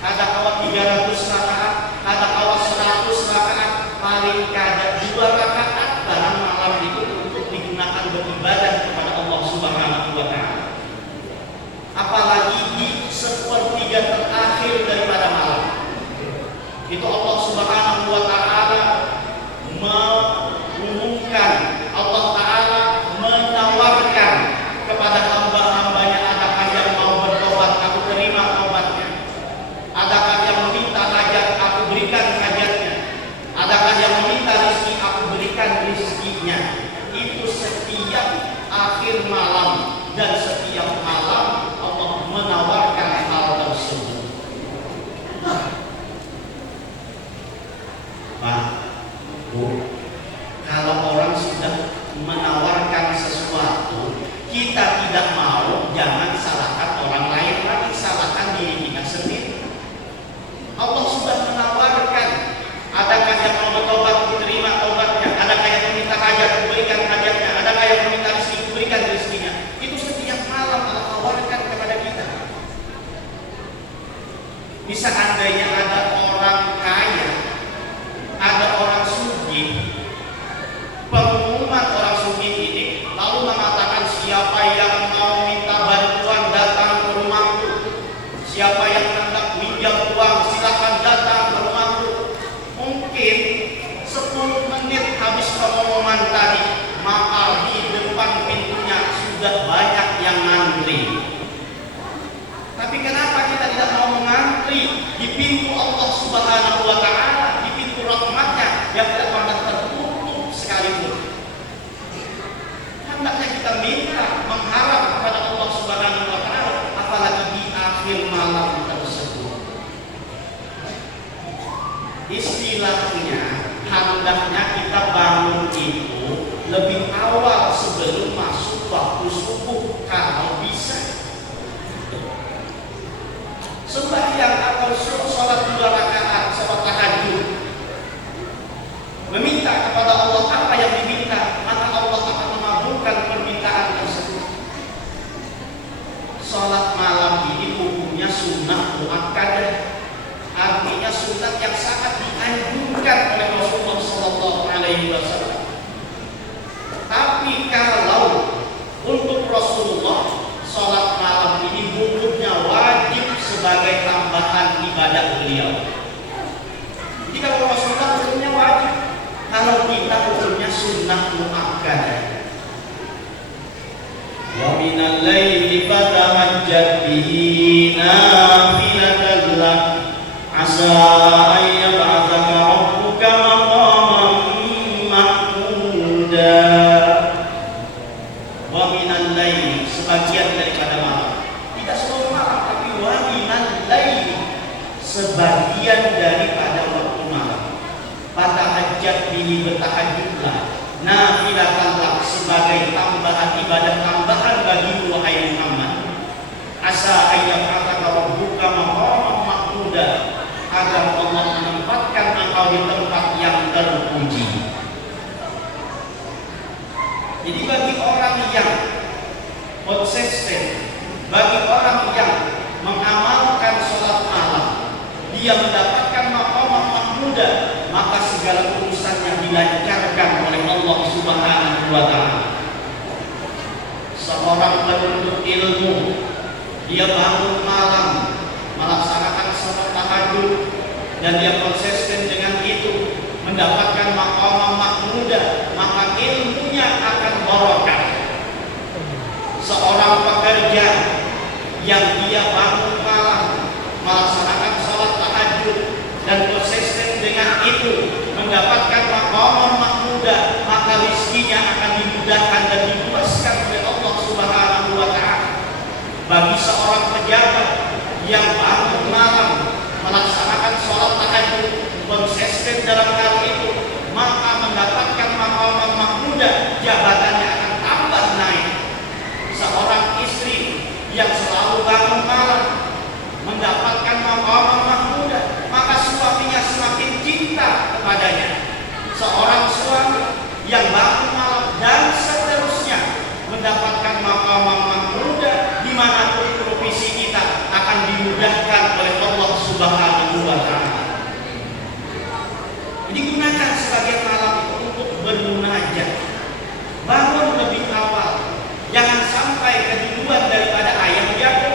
ada kawas 300 rakaat, ada kawas 100 rakaat, paling kada 2 rakaat barang malam itu untuk digunakan beribadah kepada Allah Subhanahu wa Ta'ala. Apalagi di 1/3 terakhir daripada malam. Itu Allah Subhanahu wa Ta'ala mengumumkan, Allah Ta'ala menawarkan kepada hamba-hambanya, adakah yang mau bertobat, aku terima taubatnya. Adakah yang meminta hajat, aku berikan hajatnya. Adakah yang meminta rezeki, aku berikan rezekinya. Itu setiap akhir malam, dan setiap malam Allah menawarkan hal tersebut. Pak, Bu, kalau orang sudah menawarkan sesuatu, kita tidak mau, jangan salahkan orang lain lagi, salahkan diri kita sendiri. Allah sudah menawarkan, adakah yang mau bertobat, diterima taubatnya. Adakah yang meminta hajat, berikan hajatnya. Adakah yang meminta rezeki, berikan rezekinya. Itu setiap malam Allah tawarkan kepada kita. Bisa andainya ada orang kaya, ada orang sugih, pengumuman orang sugih ini lalu mengatakan, siapa yang mau minta bantuan datang ke rumahku, siapa yang hendak pinjam uang silakan datang ke rumahku. Mungkin 10 menit habis pengumuman tadi, maka di depan pintunya sudah banyak yang ngantri. Tapi kenapa kita tidak mau mengantri di pintu Allah Subhanahu wa Ta'ala, di pintu rahmatnya yang tidak pernah tertutup sekalipun? Hendaknya kita minta, mengharap kepada Allah Subhanahu wa Ta'ala, apalagi di akhir malam tersebut. Istilahnya, hendaknya kita bangun itu lebih awal sebelum masuk waktu subuh kalau bisa. Sembahyang atau sholat 2 rakaat, sholat tahajud, meminta kepada Allah apa yang diminta, maka Allah akan mengabulkan permintaan tersebut. Sholat malam ini hukumnya sunnah muakkadah. artinya sunat yang sangat dianjurkan oleh Rasulullah Sallallahu Alaihi Wasallam. Tapi kalau untuk Rasulullah, sholat malam ini hukumnya wajib sebagai tambahan ibadah beliau. Jadi kalau Rasulullah hukumnya wajib, kalau kita hukumnya sunnah muakkadah. Wa minal laili fatahajjat bihi nafilatan lak asa an yab'athaka rabbuka maqaman mahmuda. Wa minal laili, sebagian daripada malam, tidak seluruh malam, tapi wa minal laili, sebagian daripada waktu malam. Fatahajjat bihi, bertahajudlah, nafilatan lak, sebagai tambahan ibadah tambahan bagi wahai Muhammad. Asa ayyab'athaka rabbuka maqaman mahmuda, agar Allah menempatkan engkau di tempat yang terpuji. Jadi bagi orang yang konsisten, bagi orang yang mengamalkan sholat malam, dia mendapatkan maqaman mahmuda, maka segala urusannya dilancarkan oleh Allah Subhanahu wa Ta'ala. Seorang penuntut ilmu, dia bangun malam melaksanakan sholat tahajud dan dia konsisten dengan itu, mendapatkan maqaman mahmuda, maka ilmunya akan barokah. Seorang pekerja yang dia bangun malam melaksanakan sholat tahajud dan konsisten dengan itu, mendapatkan maqaman mahmuda, maka rizkinya akan dimudahkan dan diluaskan oleh Allah Subhanahu wa Ta'ala. Bagi seorang pejabat yang bangun malam melaksanakan sholat tahajud, konsisten dalam hal itu, maka mendapatkan maqaman mahmuda, jabatannya akan tambah naik. Seorang istri yang selalu bangun malam mendapatkan maqaman mahmuda, maka suaminya semakin cinta kepadanya. Seorang suami yang bangun malam dan seterusnya mendapatkan maqaman mahmuda, dimanapun profesi kita akan dimudahkan oleh Allah Subhanahu wa Ta'ala. Digunakan sebagian malam itu untuk bermunajat. Bangun lebih awal, jangan sampai keduluan daripada ayam jago.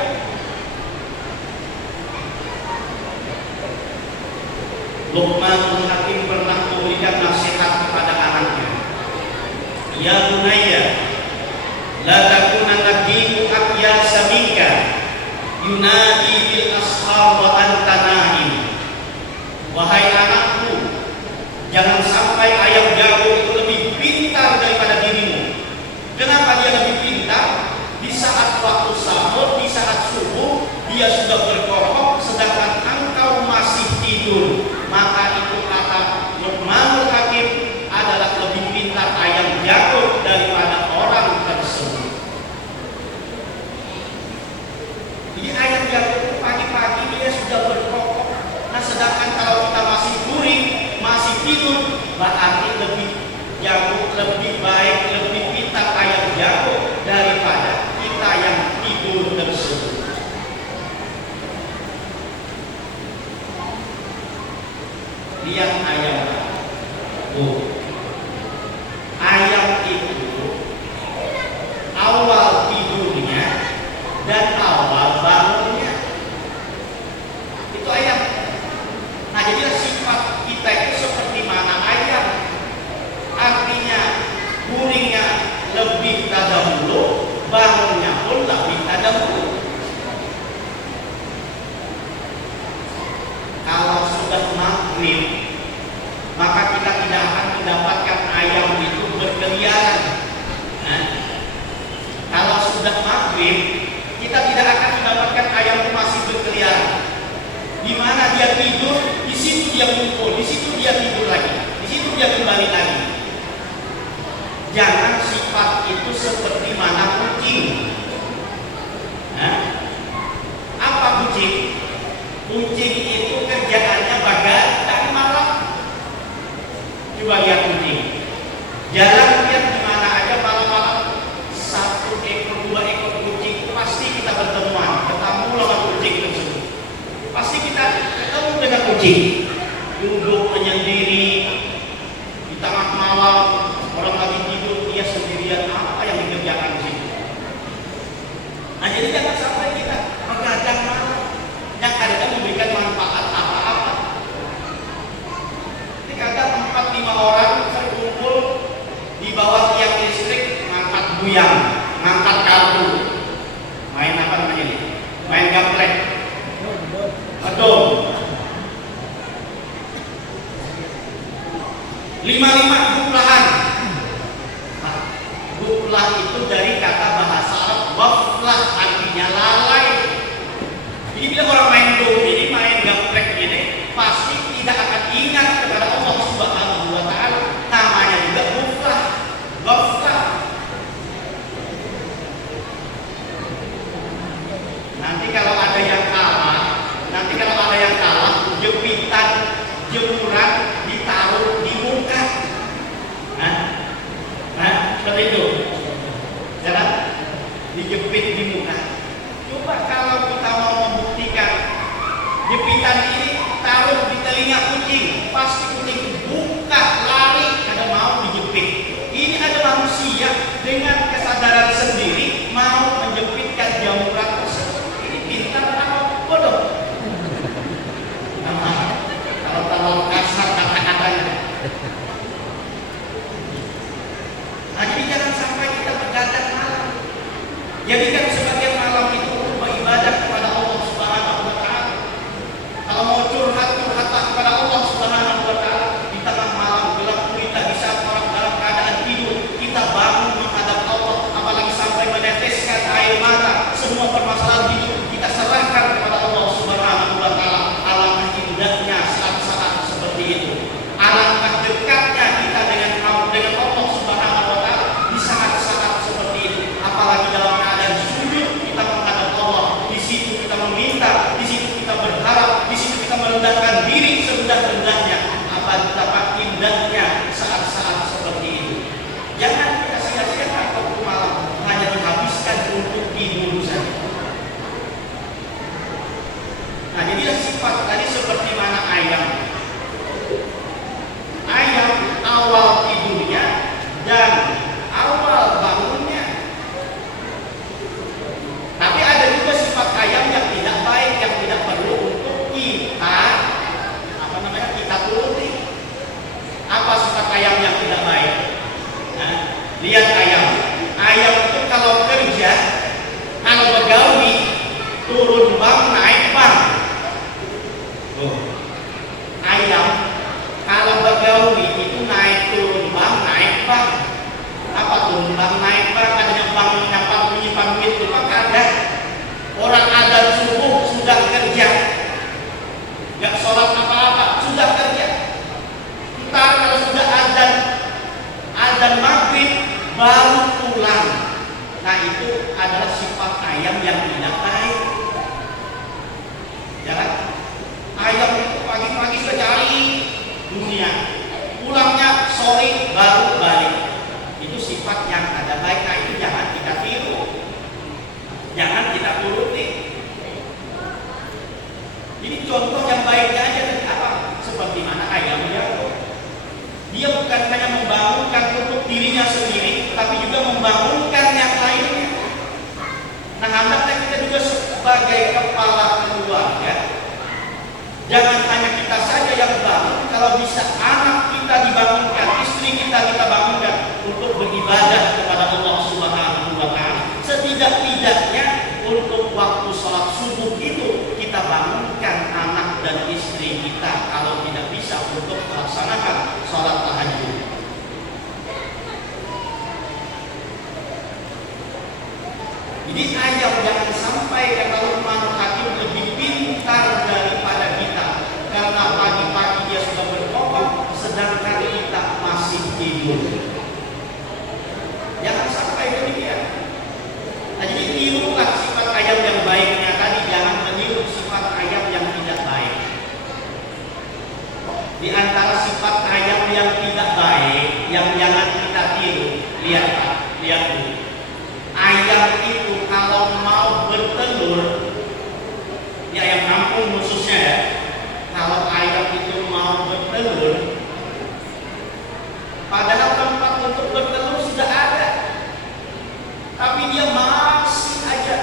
Luqmanul Hakim pernah memberikan nasihat kepada anaknya. Ya bunayya, la takunanna dinu akyasa minka, yunadi bil ashar wa anta na'im. Wahai anakku, jangan sampai ayam jago itu lebih pintar daripada dirimu. Kenapa dia lebih pintar? Di saat waktu sahur, di saat subuh, dia sudah berkokok, sedangkan engkau masih tidur. Maka itu kata Luqmanul Hakim adalah lebih pintar ayam jago daripada orang tersebut. Jadi ayam jago pagi-pagi dia sudah berkokok. Nah sedangkan kalau kita masih guring, masih tidur, berarti lebih jago, lebih baik, lebih pintar ayam jago daripada kita yang tidur tersebut. Lihat ayam. Ayam itu awal tidurnya dan awal bangunnya itu ayam. Nah jadi sifat kita itu seperti mana ayam, artinya guringnya lebih terdahulu, bangunnya pun lebih terdahulu. Kalau sudah maghrib, maka kita tidak akan mendapatkan ayam itu berkeliaran. Nah, kalau sudah maghrib, kita tidak akan mendapatkan ayam itu masih berkeliaran. Di mana dia tidur, di situ dia kumpul, di situ dia tidur lagi, di situ dia kembali lagi. Jangan sifat itu seperti mana kucing. Nah, apa kucing? Kucing itu kerjaannya begadang malam. Coba lihat kucing, jalan lihat di mana aja malam-malam, satu ekor, dua ekor kucing pasti kita bertemuan, ketemu lawan kucing tersebut. Pasti kita ketemu dengan kucing, duduk menyendiri di tengah malam, orang lagi tidur dia sendirian, apa yang dikerjakan di situ? Nah, jadi jangan sampai kita begadang malam yang kadang memberikan manfaat apa-apa. Ini kadang 4-5 orang terkumpul di bawah tiang listrik, ngangkat buyang, ngangkat kartu, main apa namanya ini? Main gaplek, adom, 55 guplaan. Nah, guplah itu dari kata bahasa Arab waflah, artinya lalai. Jadi bila orang main dom ini, main gaplek ini, pasti tidak akan ingat kepada Allah Subhanahu wa Ta'ala. Namanya juga guplah, guplah. Nanti kalau ada yang kalah, jepitan, jemuran ditaruh di muka. Nah, seperti itu. Jangan dijepit di muka. Coba kalau kita mau membuktikan jepitan ini taruh di telinga kucing, pasti kucing buka, lari, karena mau dijepit. Ini ada manusia dengan kesadaran sendiri mau menjepitkan jamuran tersebut. Ini pintar atau bodoh? Kalau terlalu kasar kata-katanya. Nah, jadi jangan sampai kita begadang malam. Jadikan sebagian malam itu untuk beribadah kepada Allah Subhanahu wa Ta'ala. Kalau mau curhat kepada Allah Subhanahu wa Ta'ala di tengah malam gelap gulita, di saat orang dalam keadaan tidur, kita bangun menghadap Allah, apalagi sampai meneteskan air mata. Semua permasalahan hidup kita serahkan kepada Allah Subhanahu wa Ta'ala. Alangkah indahnya saat-saat seperti itu. Alangkah dekatnya kita dengan Allah Subhanahu wa Ta'ala di saat-saat seperti itu. Apalagi dalam keadaan sujud kita menghadap Allah, di situ kita meminta, di situ kita berharap, di situ kita merendahkan diri serendah-rendahnya. Betapa indahnya saat-saat seperti itu. Jangan kita sia-siakan waktu malam hanya dihabiskan untuk tidur saja. Nah, jadilah sifat tadi seperti mana ayam. Ayam awal tidurnya dan awal bangunnya. Tapi ada juga sifat ayam yang tidak baik, yang tidak perlu untuk kita kita turuti. Apa sifat ayam yang tidak baik? Nah, lihat ayam. Ayam itu kalau kerja, kalau bergawi, turun bang naik bang. Ayam kalau bergawi itu naik turun bang naik bang. Apa turun bang naik bang? Adanya bang dapat menyimpan duit itu ada. Orang adzan subuh sudah kerja, nggak sholat apa-apa, sudah kerja. Ntar kalau sudah adzan maghrib baru pulang. Nah, itu adalah sifat ayam yang tidak baik. Jangan ayam itu pagi-pagi sudah cari dunia, pulangnya sore baru balik. Itu sifat yang ada baik. Nah, itu jangan kita tiru, jangan kita turuti. Jadi contoh yang baiknya aja dari apa? Seperti mana ayam dia bukan hanya membangunkan untuk dirinya sendiri, tapi juga membangunkan yang lainnya. Nah, hendaknya kita juga sebagai kepala keluarga, jangan hanya kita saja yang bangun. Kalau bisa anak kita dibangunkan, istri kita bangunkan untuk beribadah kepada Allah Subhanahu wa Ta'ala. Setidak-tidaknya untuk waktu sholat subuh itu kita bangunkan anak dan istri kita, kalau tidak bisa untuk melaksanakan sholat tahajud. Jadi ayam jangan sampai kata Luqman Hakim lebih pintar daripada kita, karena pagi-pagi dia sudah berkokok sedangkan kita masih tidur. Jangan sampai demikian. Nah, jadi tirulah sifat ayam yang baiknya tadi, jangan meniru sifat ayam yang tidak baik. Di antara sifat ayam yang tidak baik yang jangan kita tiru, lihat Pak, lihat Bu. Ayam itu kalau mau bertelur bertelur, padahal tempat untuk bertelur sudah ada, tapi dia masih aja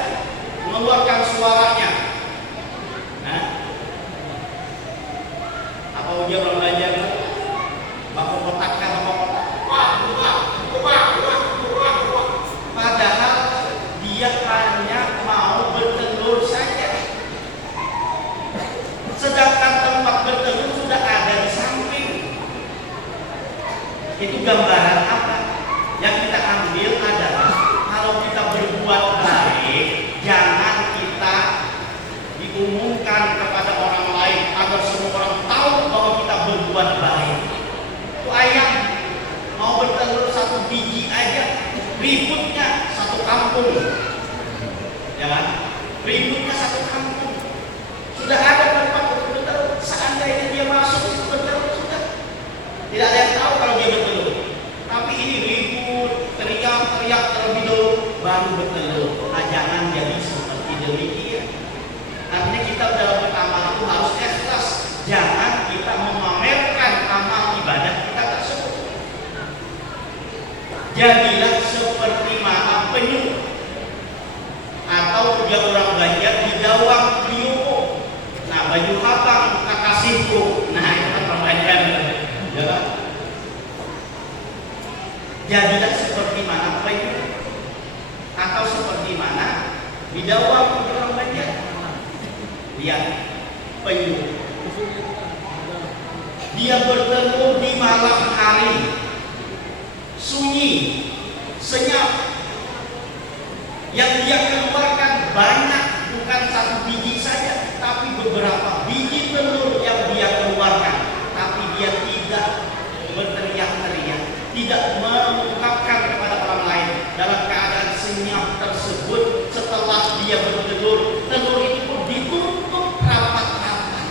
mengeluarkan suaranya. Nah, apa ujian orang belajar? Bapak kotakkan apa kotak? Padahal dia hanya mau bertelur saja. Sedangkan tempat bertelur sudah ada di samping. Itu gambaran apa? Yang kita ambil adalah kalau kita berbuat baik, jangan kita diumumkan kepada orang lain agar semua orang tahu bahwa kita berbuat baik. Itu ayam mau bertelur 1 biji aja, ributnya 1 kampung, ya kan? Ributnya 1 kampung. Sudah ada tempat untuk bertelur. Seandainya dia masuk situ bertelur, sudah tidak ada yang tahu kalau dia bertelur. Tapi ini ribut, teriak terlebih dulu baru bertelur. Nah, jangan jadi seperti demikian. Artinya kita dalam beramal itu harus ikhlas. Jangan kita memamerkan amal ibadah kita tersebut. Jadilah seperti maha penyu, atau dia orang Banjar di dawang liuku. Nah, baju habang kakasihku. Nah, itu kan orang Banjar, ya kan? Jadilah seperti mana penyu, atau seperti mana bidawang orang Banjar. Lihat penyu, dia bertelur di malam hari, sunyi, senyap. Yang dia keluarkan banyak, bukan 1 biji saja, tapi beberapa biji telur yang dia keluarkan. Tapi dia tidak berteriak-teriak, tidak mengungkapkan kepada orang lain. Dalam keadaan senyap tersebut, setelah dia bertelur, telur itu pun ditutup rapat-rapat.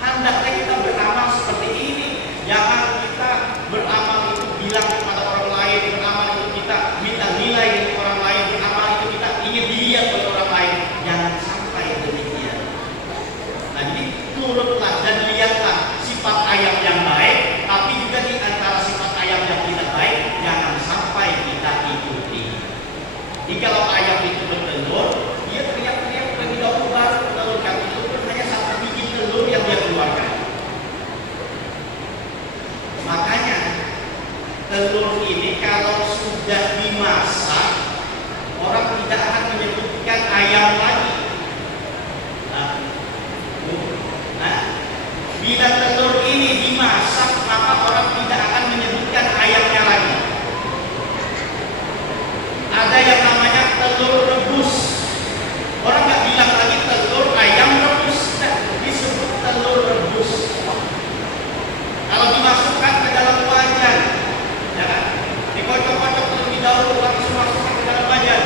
Hendaknya kita beramal seperti ini. Jangan kita beramal itu bilang kepada orang lain, beramal itu kita minta nilai dari orang lain, beramal itu kita ingin dilihat oleh orang lain. Jangan sampai demikian. Nah, jadi turutlah dan lihatlah sifat ayam yang baik, tapi juga di antara sifat ayam yang tidak baik, jangan sampai kita ikuti. Jadi kalau ayam itu bertelur, dia teriak-teriak terlebih dahulu baru telurkan. Itu pun hanya 1 biji telur yang dia keluarkan. Makanya telur ini kalau sudah dimasak, orang tidak akan menyebutkan ayam lagi. Nah, bila telur ini dimasak, maka orang tidak akan menyebutkan ayamnya lagi. Ada yang namanya telur rebus. Orang nggak bilang lagi telur ayam rebus, disebut telur rebus. Kalau dimasukkan ke dalam wajan, ya kan? Dikocok-kocok terlebih dahulu, langsung masukkan ke dalam wajan,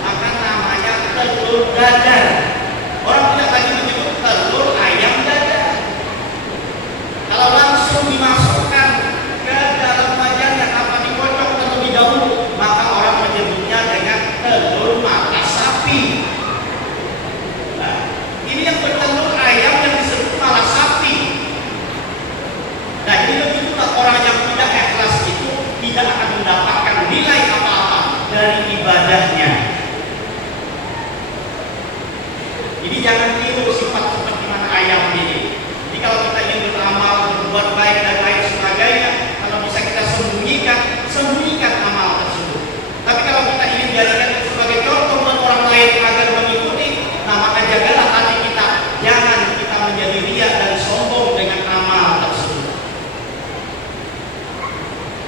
maka namanya telur dadar. Orang tidak lagi menyebut telur ayam dadar. Kalau langsung dimasukkan ke dalam wajannya tanpa dikocok terlebih dahulu, maka orang menyebutnya dengan telur mata sapi. Nah, ini yang bertelur ayam yang disebut malah sapi. Nah, jadi begitulah orang yang tidak ikhlas itu tidak akan mendapatkan nilai apa-apa dari ibadahnya. Jadi jangan tiru sifat seperti mana ayam ini. Jadi kalau kita ingin beramal, berbuat baik dan lain sebagainya, kalau bisa kita sembunyikan amal tersebut. Tapi kalau kita ingin jadikan itu sebagai contoh buat orang lain agar mengikuti, nah maka jagalah hati kita. Jangan kita menjadi riya dan sombong dengan amal tersebut.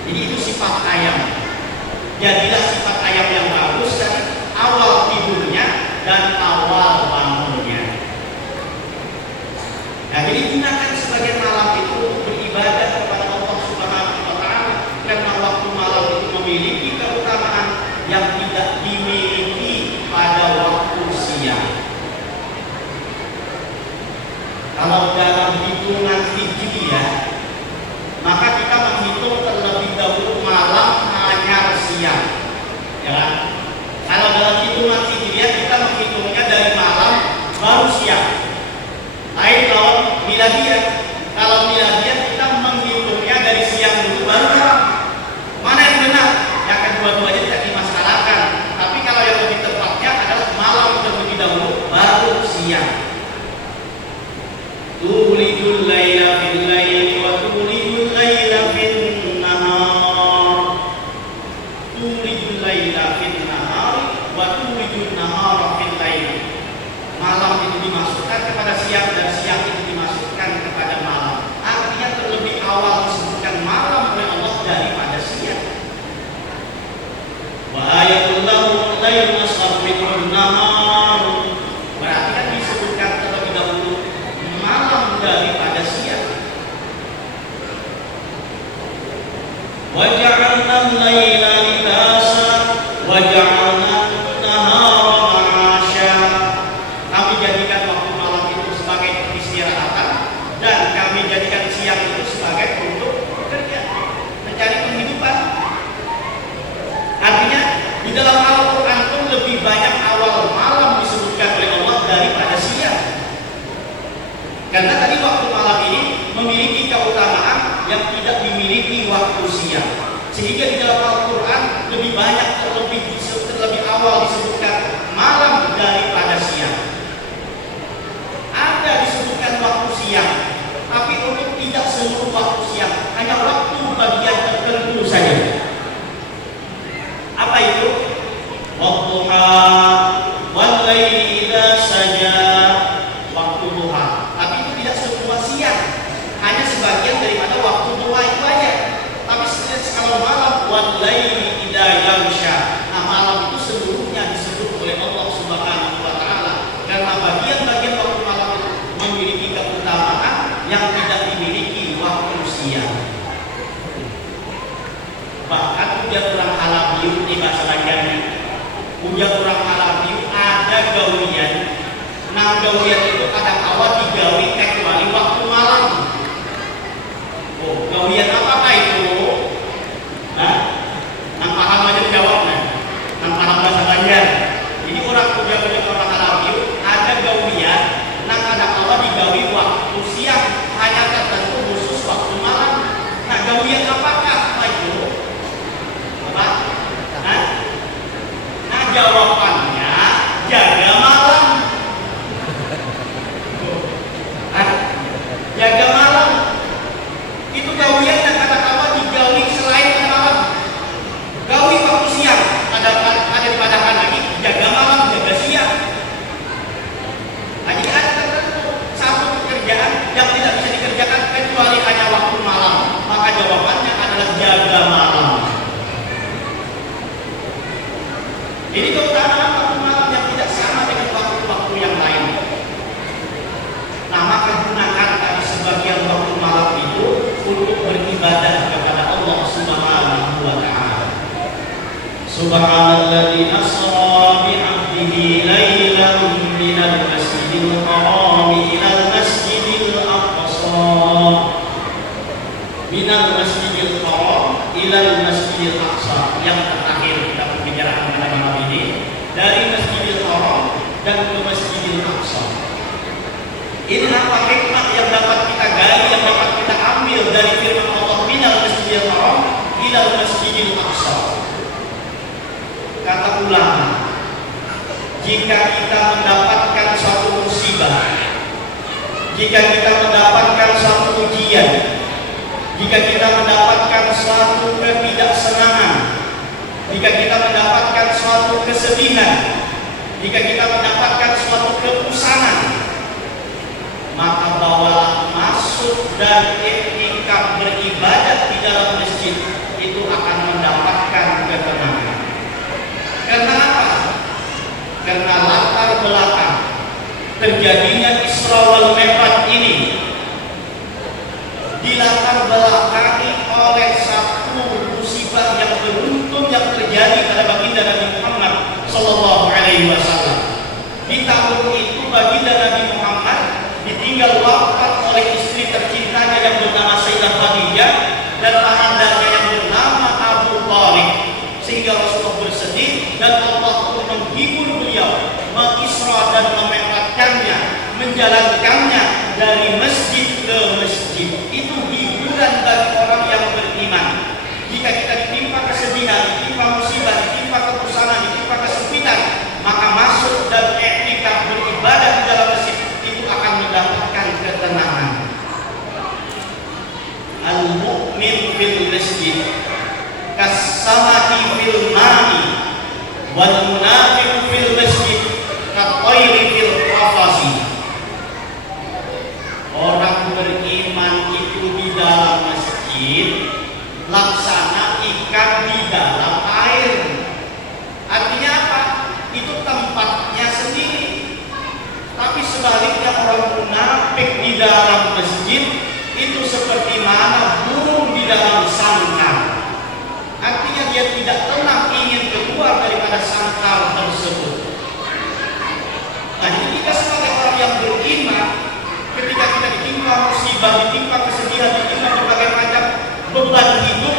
Jadi itu sifat ayam. Jadilah sifat ayam yang bagus dari awal tidurnya dan awal bangunnya. Nah, jadi gunakan sebagian malam itu untuk beribadah kepada Allah Subhanahu wa Ta'ala, karena waktu malam itu memiliki keutamaan yang tidak dimiliki pada waktu siang. Kalau dalam hitungan hijriah, maka kita menghitung terlebih dahulu malam hanya siang, ya kan? Kalau dalam hitungan hijriah kita menghitungnya dari malam baru siang. Lain kalau miladiah. Kalau miladiah kita siang dan siang itu dimasukkan kepada malam. Artinya terlebih awal disebutkan malam oleh Allah daripada siang. Wa ayatul lahu lailun asghar min nahar. Berarti kan disebutkan terlebih dahulu malam daripada siang. Wa ja'alna al-laila libasa wa ja'alna an-nahara ma'asya. Kami jadikan waktu malam itu sebagai peristirahatan dan kami jadikan siang itu sebagai untuk bekerja, mencari penghidupan. Artinya di dalam Al-Quran pun lebih banyak awal malam disebutkan oleh Allah daripada siang. Karena tadi waktu malam ini memiliki keutamaan yang tidak dimiliki waktu siang. Sehingga di dalam Al-Quran lebih banyak terlebih awal disebutkan malam daripada siang. Ada disebutkan waktu siang, tapi untuk tidak seluruh waktu siang, hanya waktu bagian tertentu saja. Apa itu? Wadduha wal laili idza saja, waktu duha. Tapi itu tidak semua siang, hanya sebagian daripada waktu duha itu aja. Tapi kalau malam wal laili idza yaghsha, nah malam itu seluruhnya disebut oleh Allah Subhanahu wa taala karena bagian-bagian waktu malam itu memiliki keutamaan yang tidak dimiliki waktu siang. Bahkan ujar orang Halabiu di bahasa Langgani, ujar orang Halabiu ada gawian. Nah gawian itu kadang awal digawi kecuali waktu malam. Oh, gawian apakah itu? Nah, nang paham aja jawabnya. Nang paham bahasa Langgani. Ini orang ujar orang Halabiu ada gawian. Nang kadang awal digawi waktu siang, hanya tertentu khusus waktu malam. Nah gawian apakah itu? Nah jawabannya jaga malam. Jaga malam itu gawian yang kata-kata digawi selain malam. Gawi waktu siang ada pada lagi jaga malam, jaga siang. Nah, jadi ada tertentu satu pekerjaan yang tidak bisa dikerjakan kecuali hanya waktu malam. Maka jawabannya adalah jaga malam. Ini keutamaan waktu malam yang tidak sama dengan waktu-waktu yang lain. Nah, maka gunakan tadi sebagian waktu malam itu untuk beribadah kepada Allah Subhanahu wa taala. Subhanalladzi asra bi 'abdihi lailan minal masjidil haram ilal masjidil aqsa. Minal masjidil haram ilal masjidil aqsa. Yang terakhir kita berbicara pada malam ini dari Masjidil Haram dan ke Masjidil Aqsa. Ini apa hikmah yang dapat kita gali, yang dapat kita ambil dari firman Allah minal Masjidil Haram ilal Masjidil Aqsa. Kata ulama, jika kita mendapatkan suatu musibah, jika kita mendapatkan suatu ujian, jika kita mendapatkan suatu ketidaksenangan, jika kita mendapatkan suatu kesedihan, jika kita mendapatkan suatu kepusanan, maka bawalah masuk dan iktikaf beribadah di dalam masjid, itu akan mendapatkan ketenangan. Karena apa? Karena latar belakang terjadinya Isra wal Mi'raj ini dilatar belakangi oleh satu musibah yang beruntun yang terjadi pada baginda Nabi Muhammad sallallahu alaihi wasallam. Di tahun itu baginda Nabi Muhammad ditinggal wafat oleh istri tercintanya yang bernama Sayyidah Khadijah dan ayahnya yang bernama Abu Thalib. Sehingga Rasulullah bersedih dan Allah pun menghibur beliau, mengisra dan memi'rajkannya, menjalankannya dari masjid ke masjid. Itu hiburan bagi orang yang beriman. Jika kita ditimpa kesedihan, ditimpa musibah, ditimpa kepusanan, ditimpa kesempitan, maka masuk dan i'tikaf beribadah di dalam masjid itu akan mendapatkan ketenangan. Al-mu'min fil masjid kas-samaki fil ma'i wal munafiqu fil masjid kat-tayri fil qafasi. Tapi sebaliknya orang munafik di dalam masjid itu seperti mana burung di dalam sangkar. Artinya dia tidak tenang ingin keluar daripada sangkar tersebut. Nah, jadi kita sebagai orang yang beriman, ketika kita ditimpa musibah, ditimpa kesedihan, ditimpa berbagai macam beban hidup,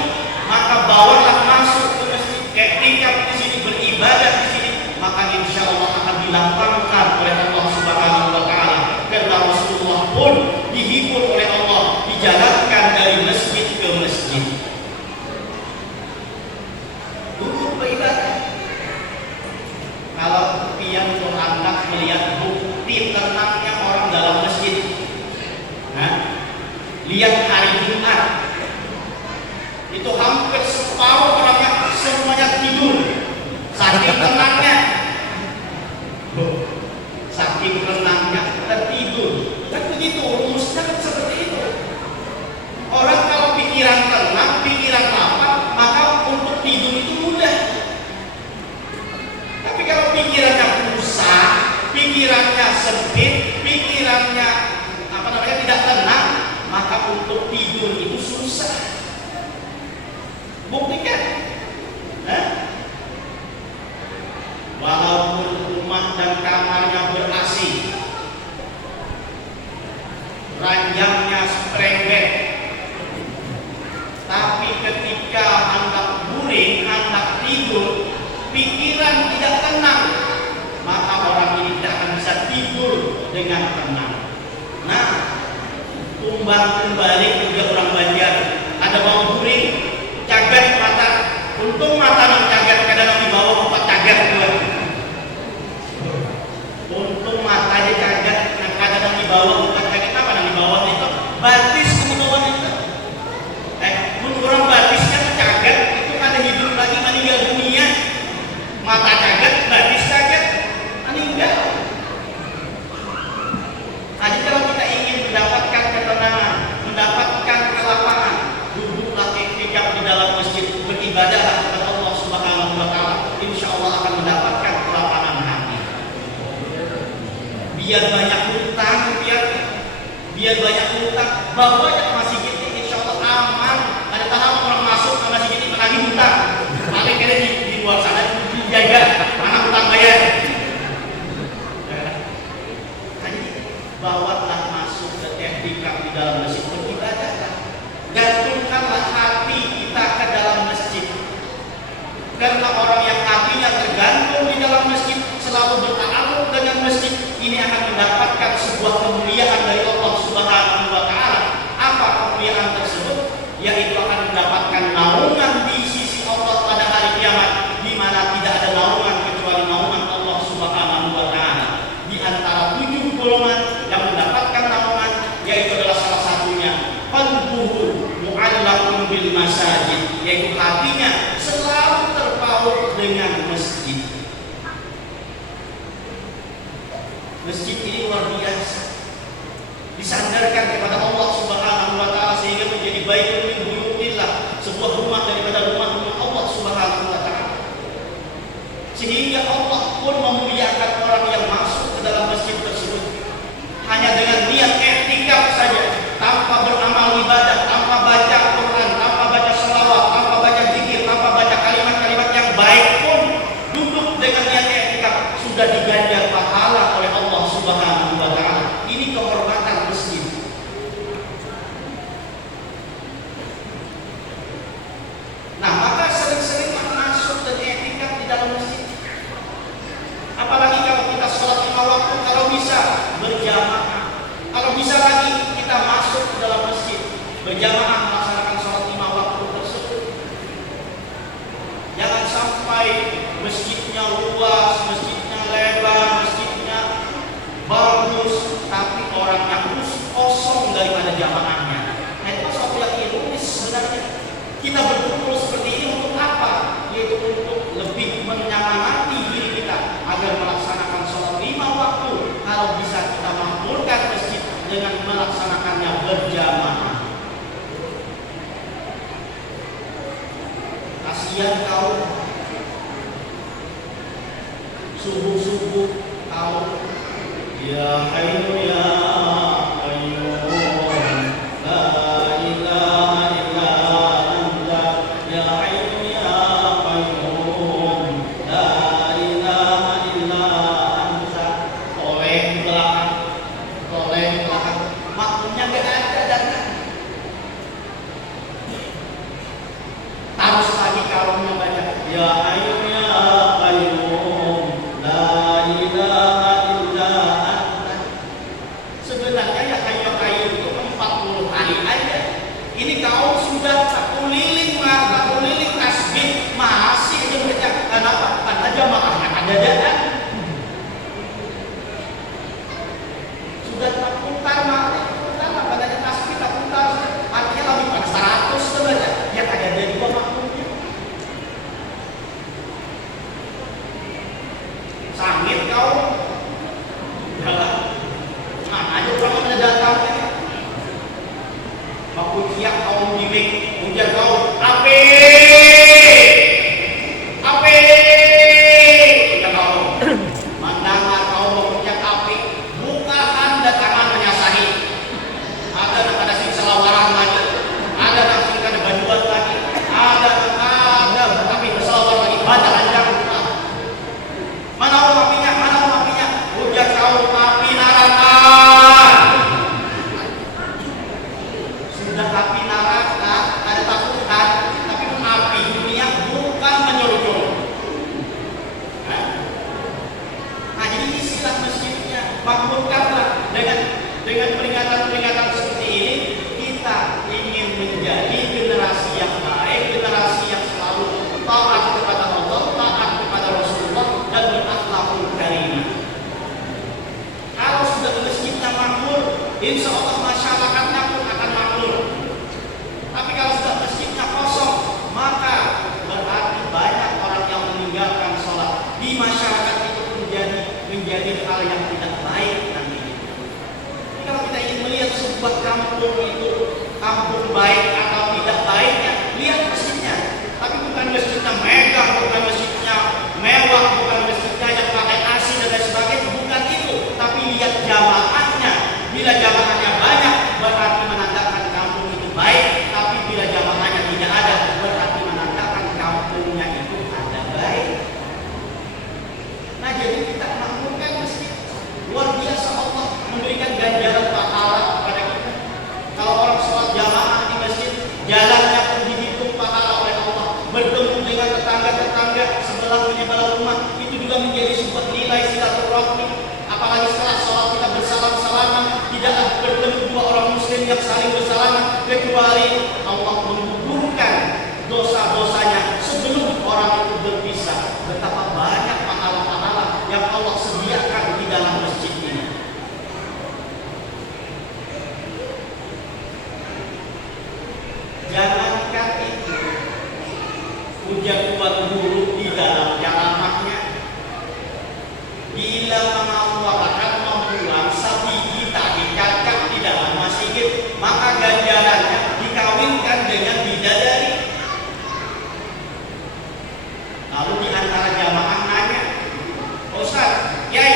maka bawalah masuk ke masjid, ketika di sini beribadah di sini, maka insya Allah akan dilapangkan oleh Allah Subhanahu Wa Taala. Karena Rasulullah pun dihibur oleh Allah, dijalankan dari masjid ke masjid. Duduk beribadah. Kalau pian anak melihat bukti tenangnya orang dalam masjid, lihat hari Jumat itu hampir separuh orangnya semuanya tidur, saking tenangnya, saking tenangnya tertidur. Dan begitu rumusnya seperti itu. Orang kalau pikiran tenang, pikiran lapang, maka untuk tidur itu mudah. Tapi kalau pikirannya pusat, pikirannya sempit, pikirannya tidak tenang, maka untuk tidur itu susah. Buktikan, walaupun rumah dan kamarnya ber-AC, ranjangnya sprengget, tapi ketika hendak guring, hendak tidur, pikiran tidak tenang, maka orang ini tidak akan bisa tidur dengan tenang. Nah, tumbang kembali dia orang Banjar, ada bau guring, cagat mata, untung mata nang cagat, kadang di bawah 4 cagat dua. Untung matanya cagat, yang kadang di bawah 4 cagat, apa nang di bawah itu? Batis di bawah itu. Orang batisnya cagat, itu ada hidup lagi meninggal dunia. Mata cagat, batis cagat, meninggal. Jadi kalau kita ingin mendapatkan ketenangan, mendapatkan kelapangan, duduklah ketika di dalam masjid, beribadahlah kepada Allah Subhanahu Wa Taala. Insya Allah akan mendapatkan kelapangan hati. Biar banyak hutang, biar banyak hutang, bawa aja ke masjid ini, insya Allah aman. Ada tahap orang masuk ke masjid ini menagih hutang, paling kira di luar sana dijaga, mana hutang bayar. Bawalah masuk ke etika di dalam masjid, beribadahlah. Gantungkanlah hati kita ke dalam masjid. Karena orang yang hatinya tergantung di dalam masjid, selalu bertaaruf dengan masjid, ini akan mendapatkan sebuah kemuliaan dari Allah Subhanahu Wa Taala. Apa kemuliaan tersebut? Yaitu akan mendapatkan naungan di sisi Allah pada hari kiamat, di mana tidak ada naungan kecuali naungan Allah Subhanahu Wa Taala. Di antara 7 golongan yang mendapatkan naungan, yaitu adalah salah satunya qalbuhu mu'allaqun bil masajid, yaitu hatinya selalu terpaut dengan masjid. Masjid ini luar biasa, disandarkan kepada Allah Subhanahu Wa Taala sehingga menjadi baitul min buyutillah, sebuah rumah daripada rumah-rumah Allah Subhanahu Wa Taala. Sehingga Allah pun memuliakan orang yang masuk ke dalam masjid tersebut hanya dengan niat i'tikaf saja, tanpa beramal ibadah, tanpa baca Quran, tanpa baca selawat, tanpa baca zikir, tanpa baca kalimat-kalimat yang baik pun, duduk dengan niat i'tikaf sudah diganjar pahala oleh Allah Subhanahu Wa Taala. Ini kehormatan masjid. Nah, maka sering-sering masuk dan i'tikaf di dalam masjid. Apalagi kalau kita sholat 5 waktu, kalau bisa berjamaah. Kalau bisa lagi kita masuk ke dalam masjid berjamaah melaksanakan sholat 5 waktu tersebut. Jangan sampai masjidnya luas, masjidnya lebar, masjidnya bagus, tapi orangnya kosong daripada jamaahnya. Nah, itu suatu yang ironis sebenarnya. Kita berkumpul seperti ini untuk apa? Yaitu untuk lebih menyemangati diri kita agar melaksanakan sholat 5 waktu. Kalau bisa kita makmurkan masjid dengan melaksanakannya berjamaah. Kasihan kau subuh-subuh kau, ya hayyu ya qayyum la ilaha illa anta ya hayyu ya qayyum la ilaha illa anta. Toleh belakang makmumnya gak ada datang. Terus lagi kalungnya banyak ya hayyu ya qayyum la ilaha illa anta. Sebenarnya ya hayyu ya qayyum itu 40 kali aja. Ini kau sudah tak keliling tasbih masih aja baca. Kenapa? Karena jamaahnya ada jalan. Sudah tak putar katanya tasbih tak putar. Artinya lebih pada 100 sebenarnya. Ya ada dari dua makmumnya. Sangit kau. Udah mana aja orang ada datang ini. Makmum siap kau bimbing. Ujar kau ape. Udah kau. Mandangan kau makmumnya ape. Buka anda tangan menyasahi. Ada siksa lawaran lagi. Ada bajuan lagi, ada tapi bersalawat lagi, baca lanjang. Mana orang apinya? Ujar kau api neraka. Sudah api neraka, ada takutan, tapi api dunia bukan menyuruh. Nah, jadi istilah masjidnya makmurkanlah dengan peringatan seperti ini. Kita ingin menjadi generasi yang baik, generasi yang selalu taat kepada Allah, taat kepada Rasulullah, dan berakhlakul karimah. Kalau sudah masjidnya makmur, insya Allah masyarakatnya pun akan makmur. Tapi kalau sudah masjidnya kosong, maka berarti banyak orang yang meninggalkan sholat. Di masyarakat itu menjadi hal yang tidak baik nantinya. Kalau kita ingin melihat sebuah kampung itu kampung baik atau tidak baiknya, lihat masjidnya. Tapi bukan masjidnya megah, bukan masjidnya mewah, bukan masjidnya yang pakai AC dan lain sebagainya, bukan itu. Tapi lihat jamaahnya. Bila jamaahnya banyak, berarti menandakan kampung itu baik. Tapi bila jamaahnya tidak ada, berarti menandakan kampungnya itu ada baik. Nah, jadi kita makmurkan masjid. Luar biasa Allah memberikan ganjaran pahala kepada kita. Kalau orang sholat jamaah di masjid, jalannya pun dihitung pahala oleh Allah. Bertemu dengan tetangga-tetangga sebelah rumah, itu juga menjadi sebuah nilai silaturahmi. Apalagi setelah sholat kita bersalam-salaman, tidaklah bertemu dua orang muslim yang saling bersalaman, kecuali Allah menggugurkan dosa-dosanya sebelum orang itu berpisah. Betapa banyak pahala-pahala yang Allah sediakan di dalam masjid ini. Jangankan itu, ujar tuan guru di dalam ceramahnya, bila mengeluarkan membuang sapi kita dicacak di dalam masjid, maka ganjarannya dikawinkan dengan bidadari. Lalu di antara jamaah nanya, Ustaz, Kiai,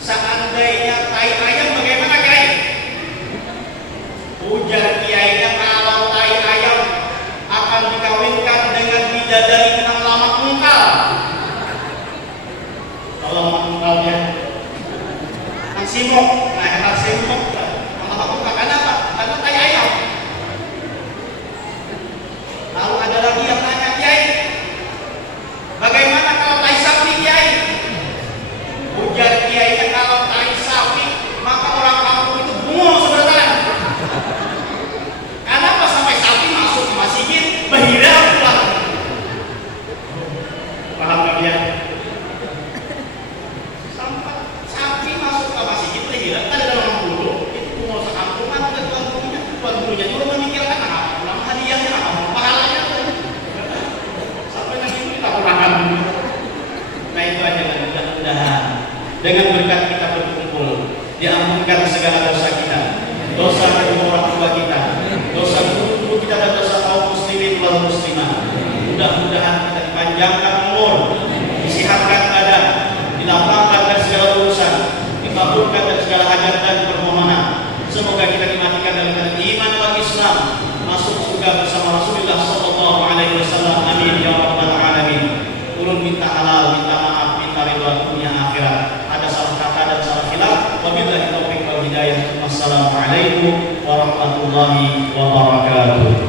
seandainya tai ayam bagaimana Kiai? Ujar kiainya, kalau tai ayam akan dikawinkan dengan bidadari yang lama mungkal. Kalau mungkalnya kan simuk, nah kan simuk. Lama mungkal kenapa? Karena tai ayam. Lalu ada lagi yang tanya, Kiai, bagaimana kalau tai sapi Kiai? Ujar kiainya, kalau tai sapi maka orang kampung itu bungul seberatan. Kenapa sampai sapi masuk ke masjid bahira pulang? Paham gak dia? Sampai sapi masuk ke masjid bahira, ada dalam bulu itu bungul sekampungan dan tuan gurunya juga memikirkan apa pulang hadiahnya, apa pahalanya. Sampai nanti kita pulangan. Nah itu aja kan, mudah-mudahan dengan berkat kita berkumpul diampunkan segala dosa kita, dosa kedua orang tua kita, dosa guru kita, dan dosa kaum muslimin wal muslimah. Mudah-mudahan kita dipanjangkan umur, disehatkan badan, dilapangkan segala urusan, dikabulkan Wassalamualaikum warahmatullahi wabarakatuh.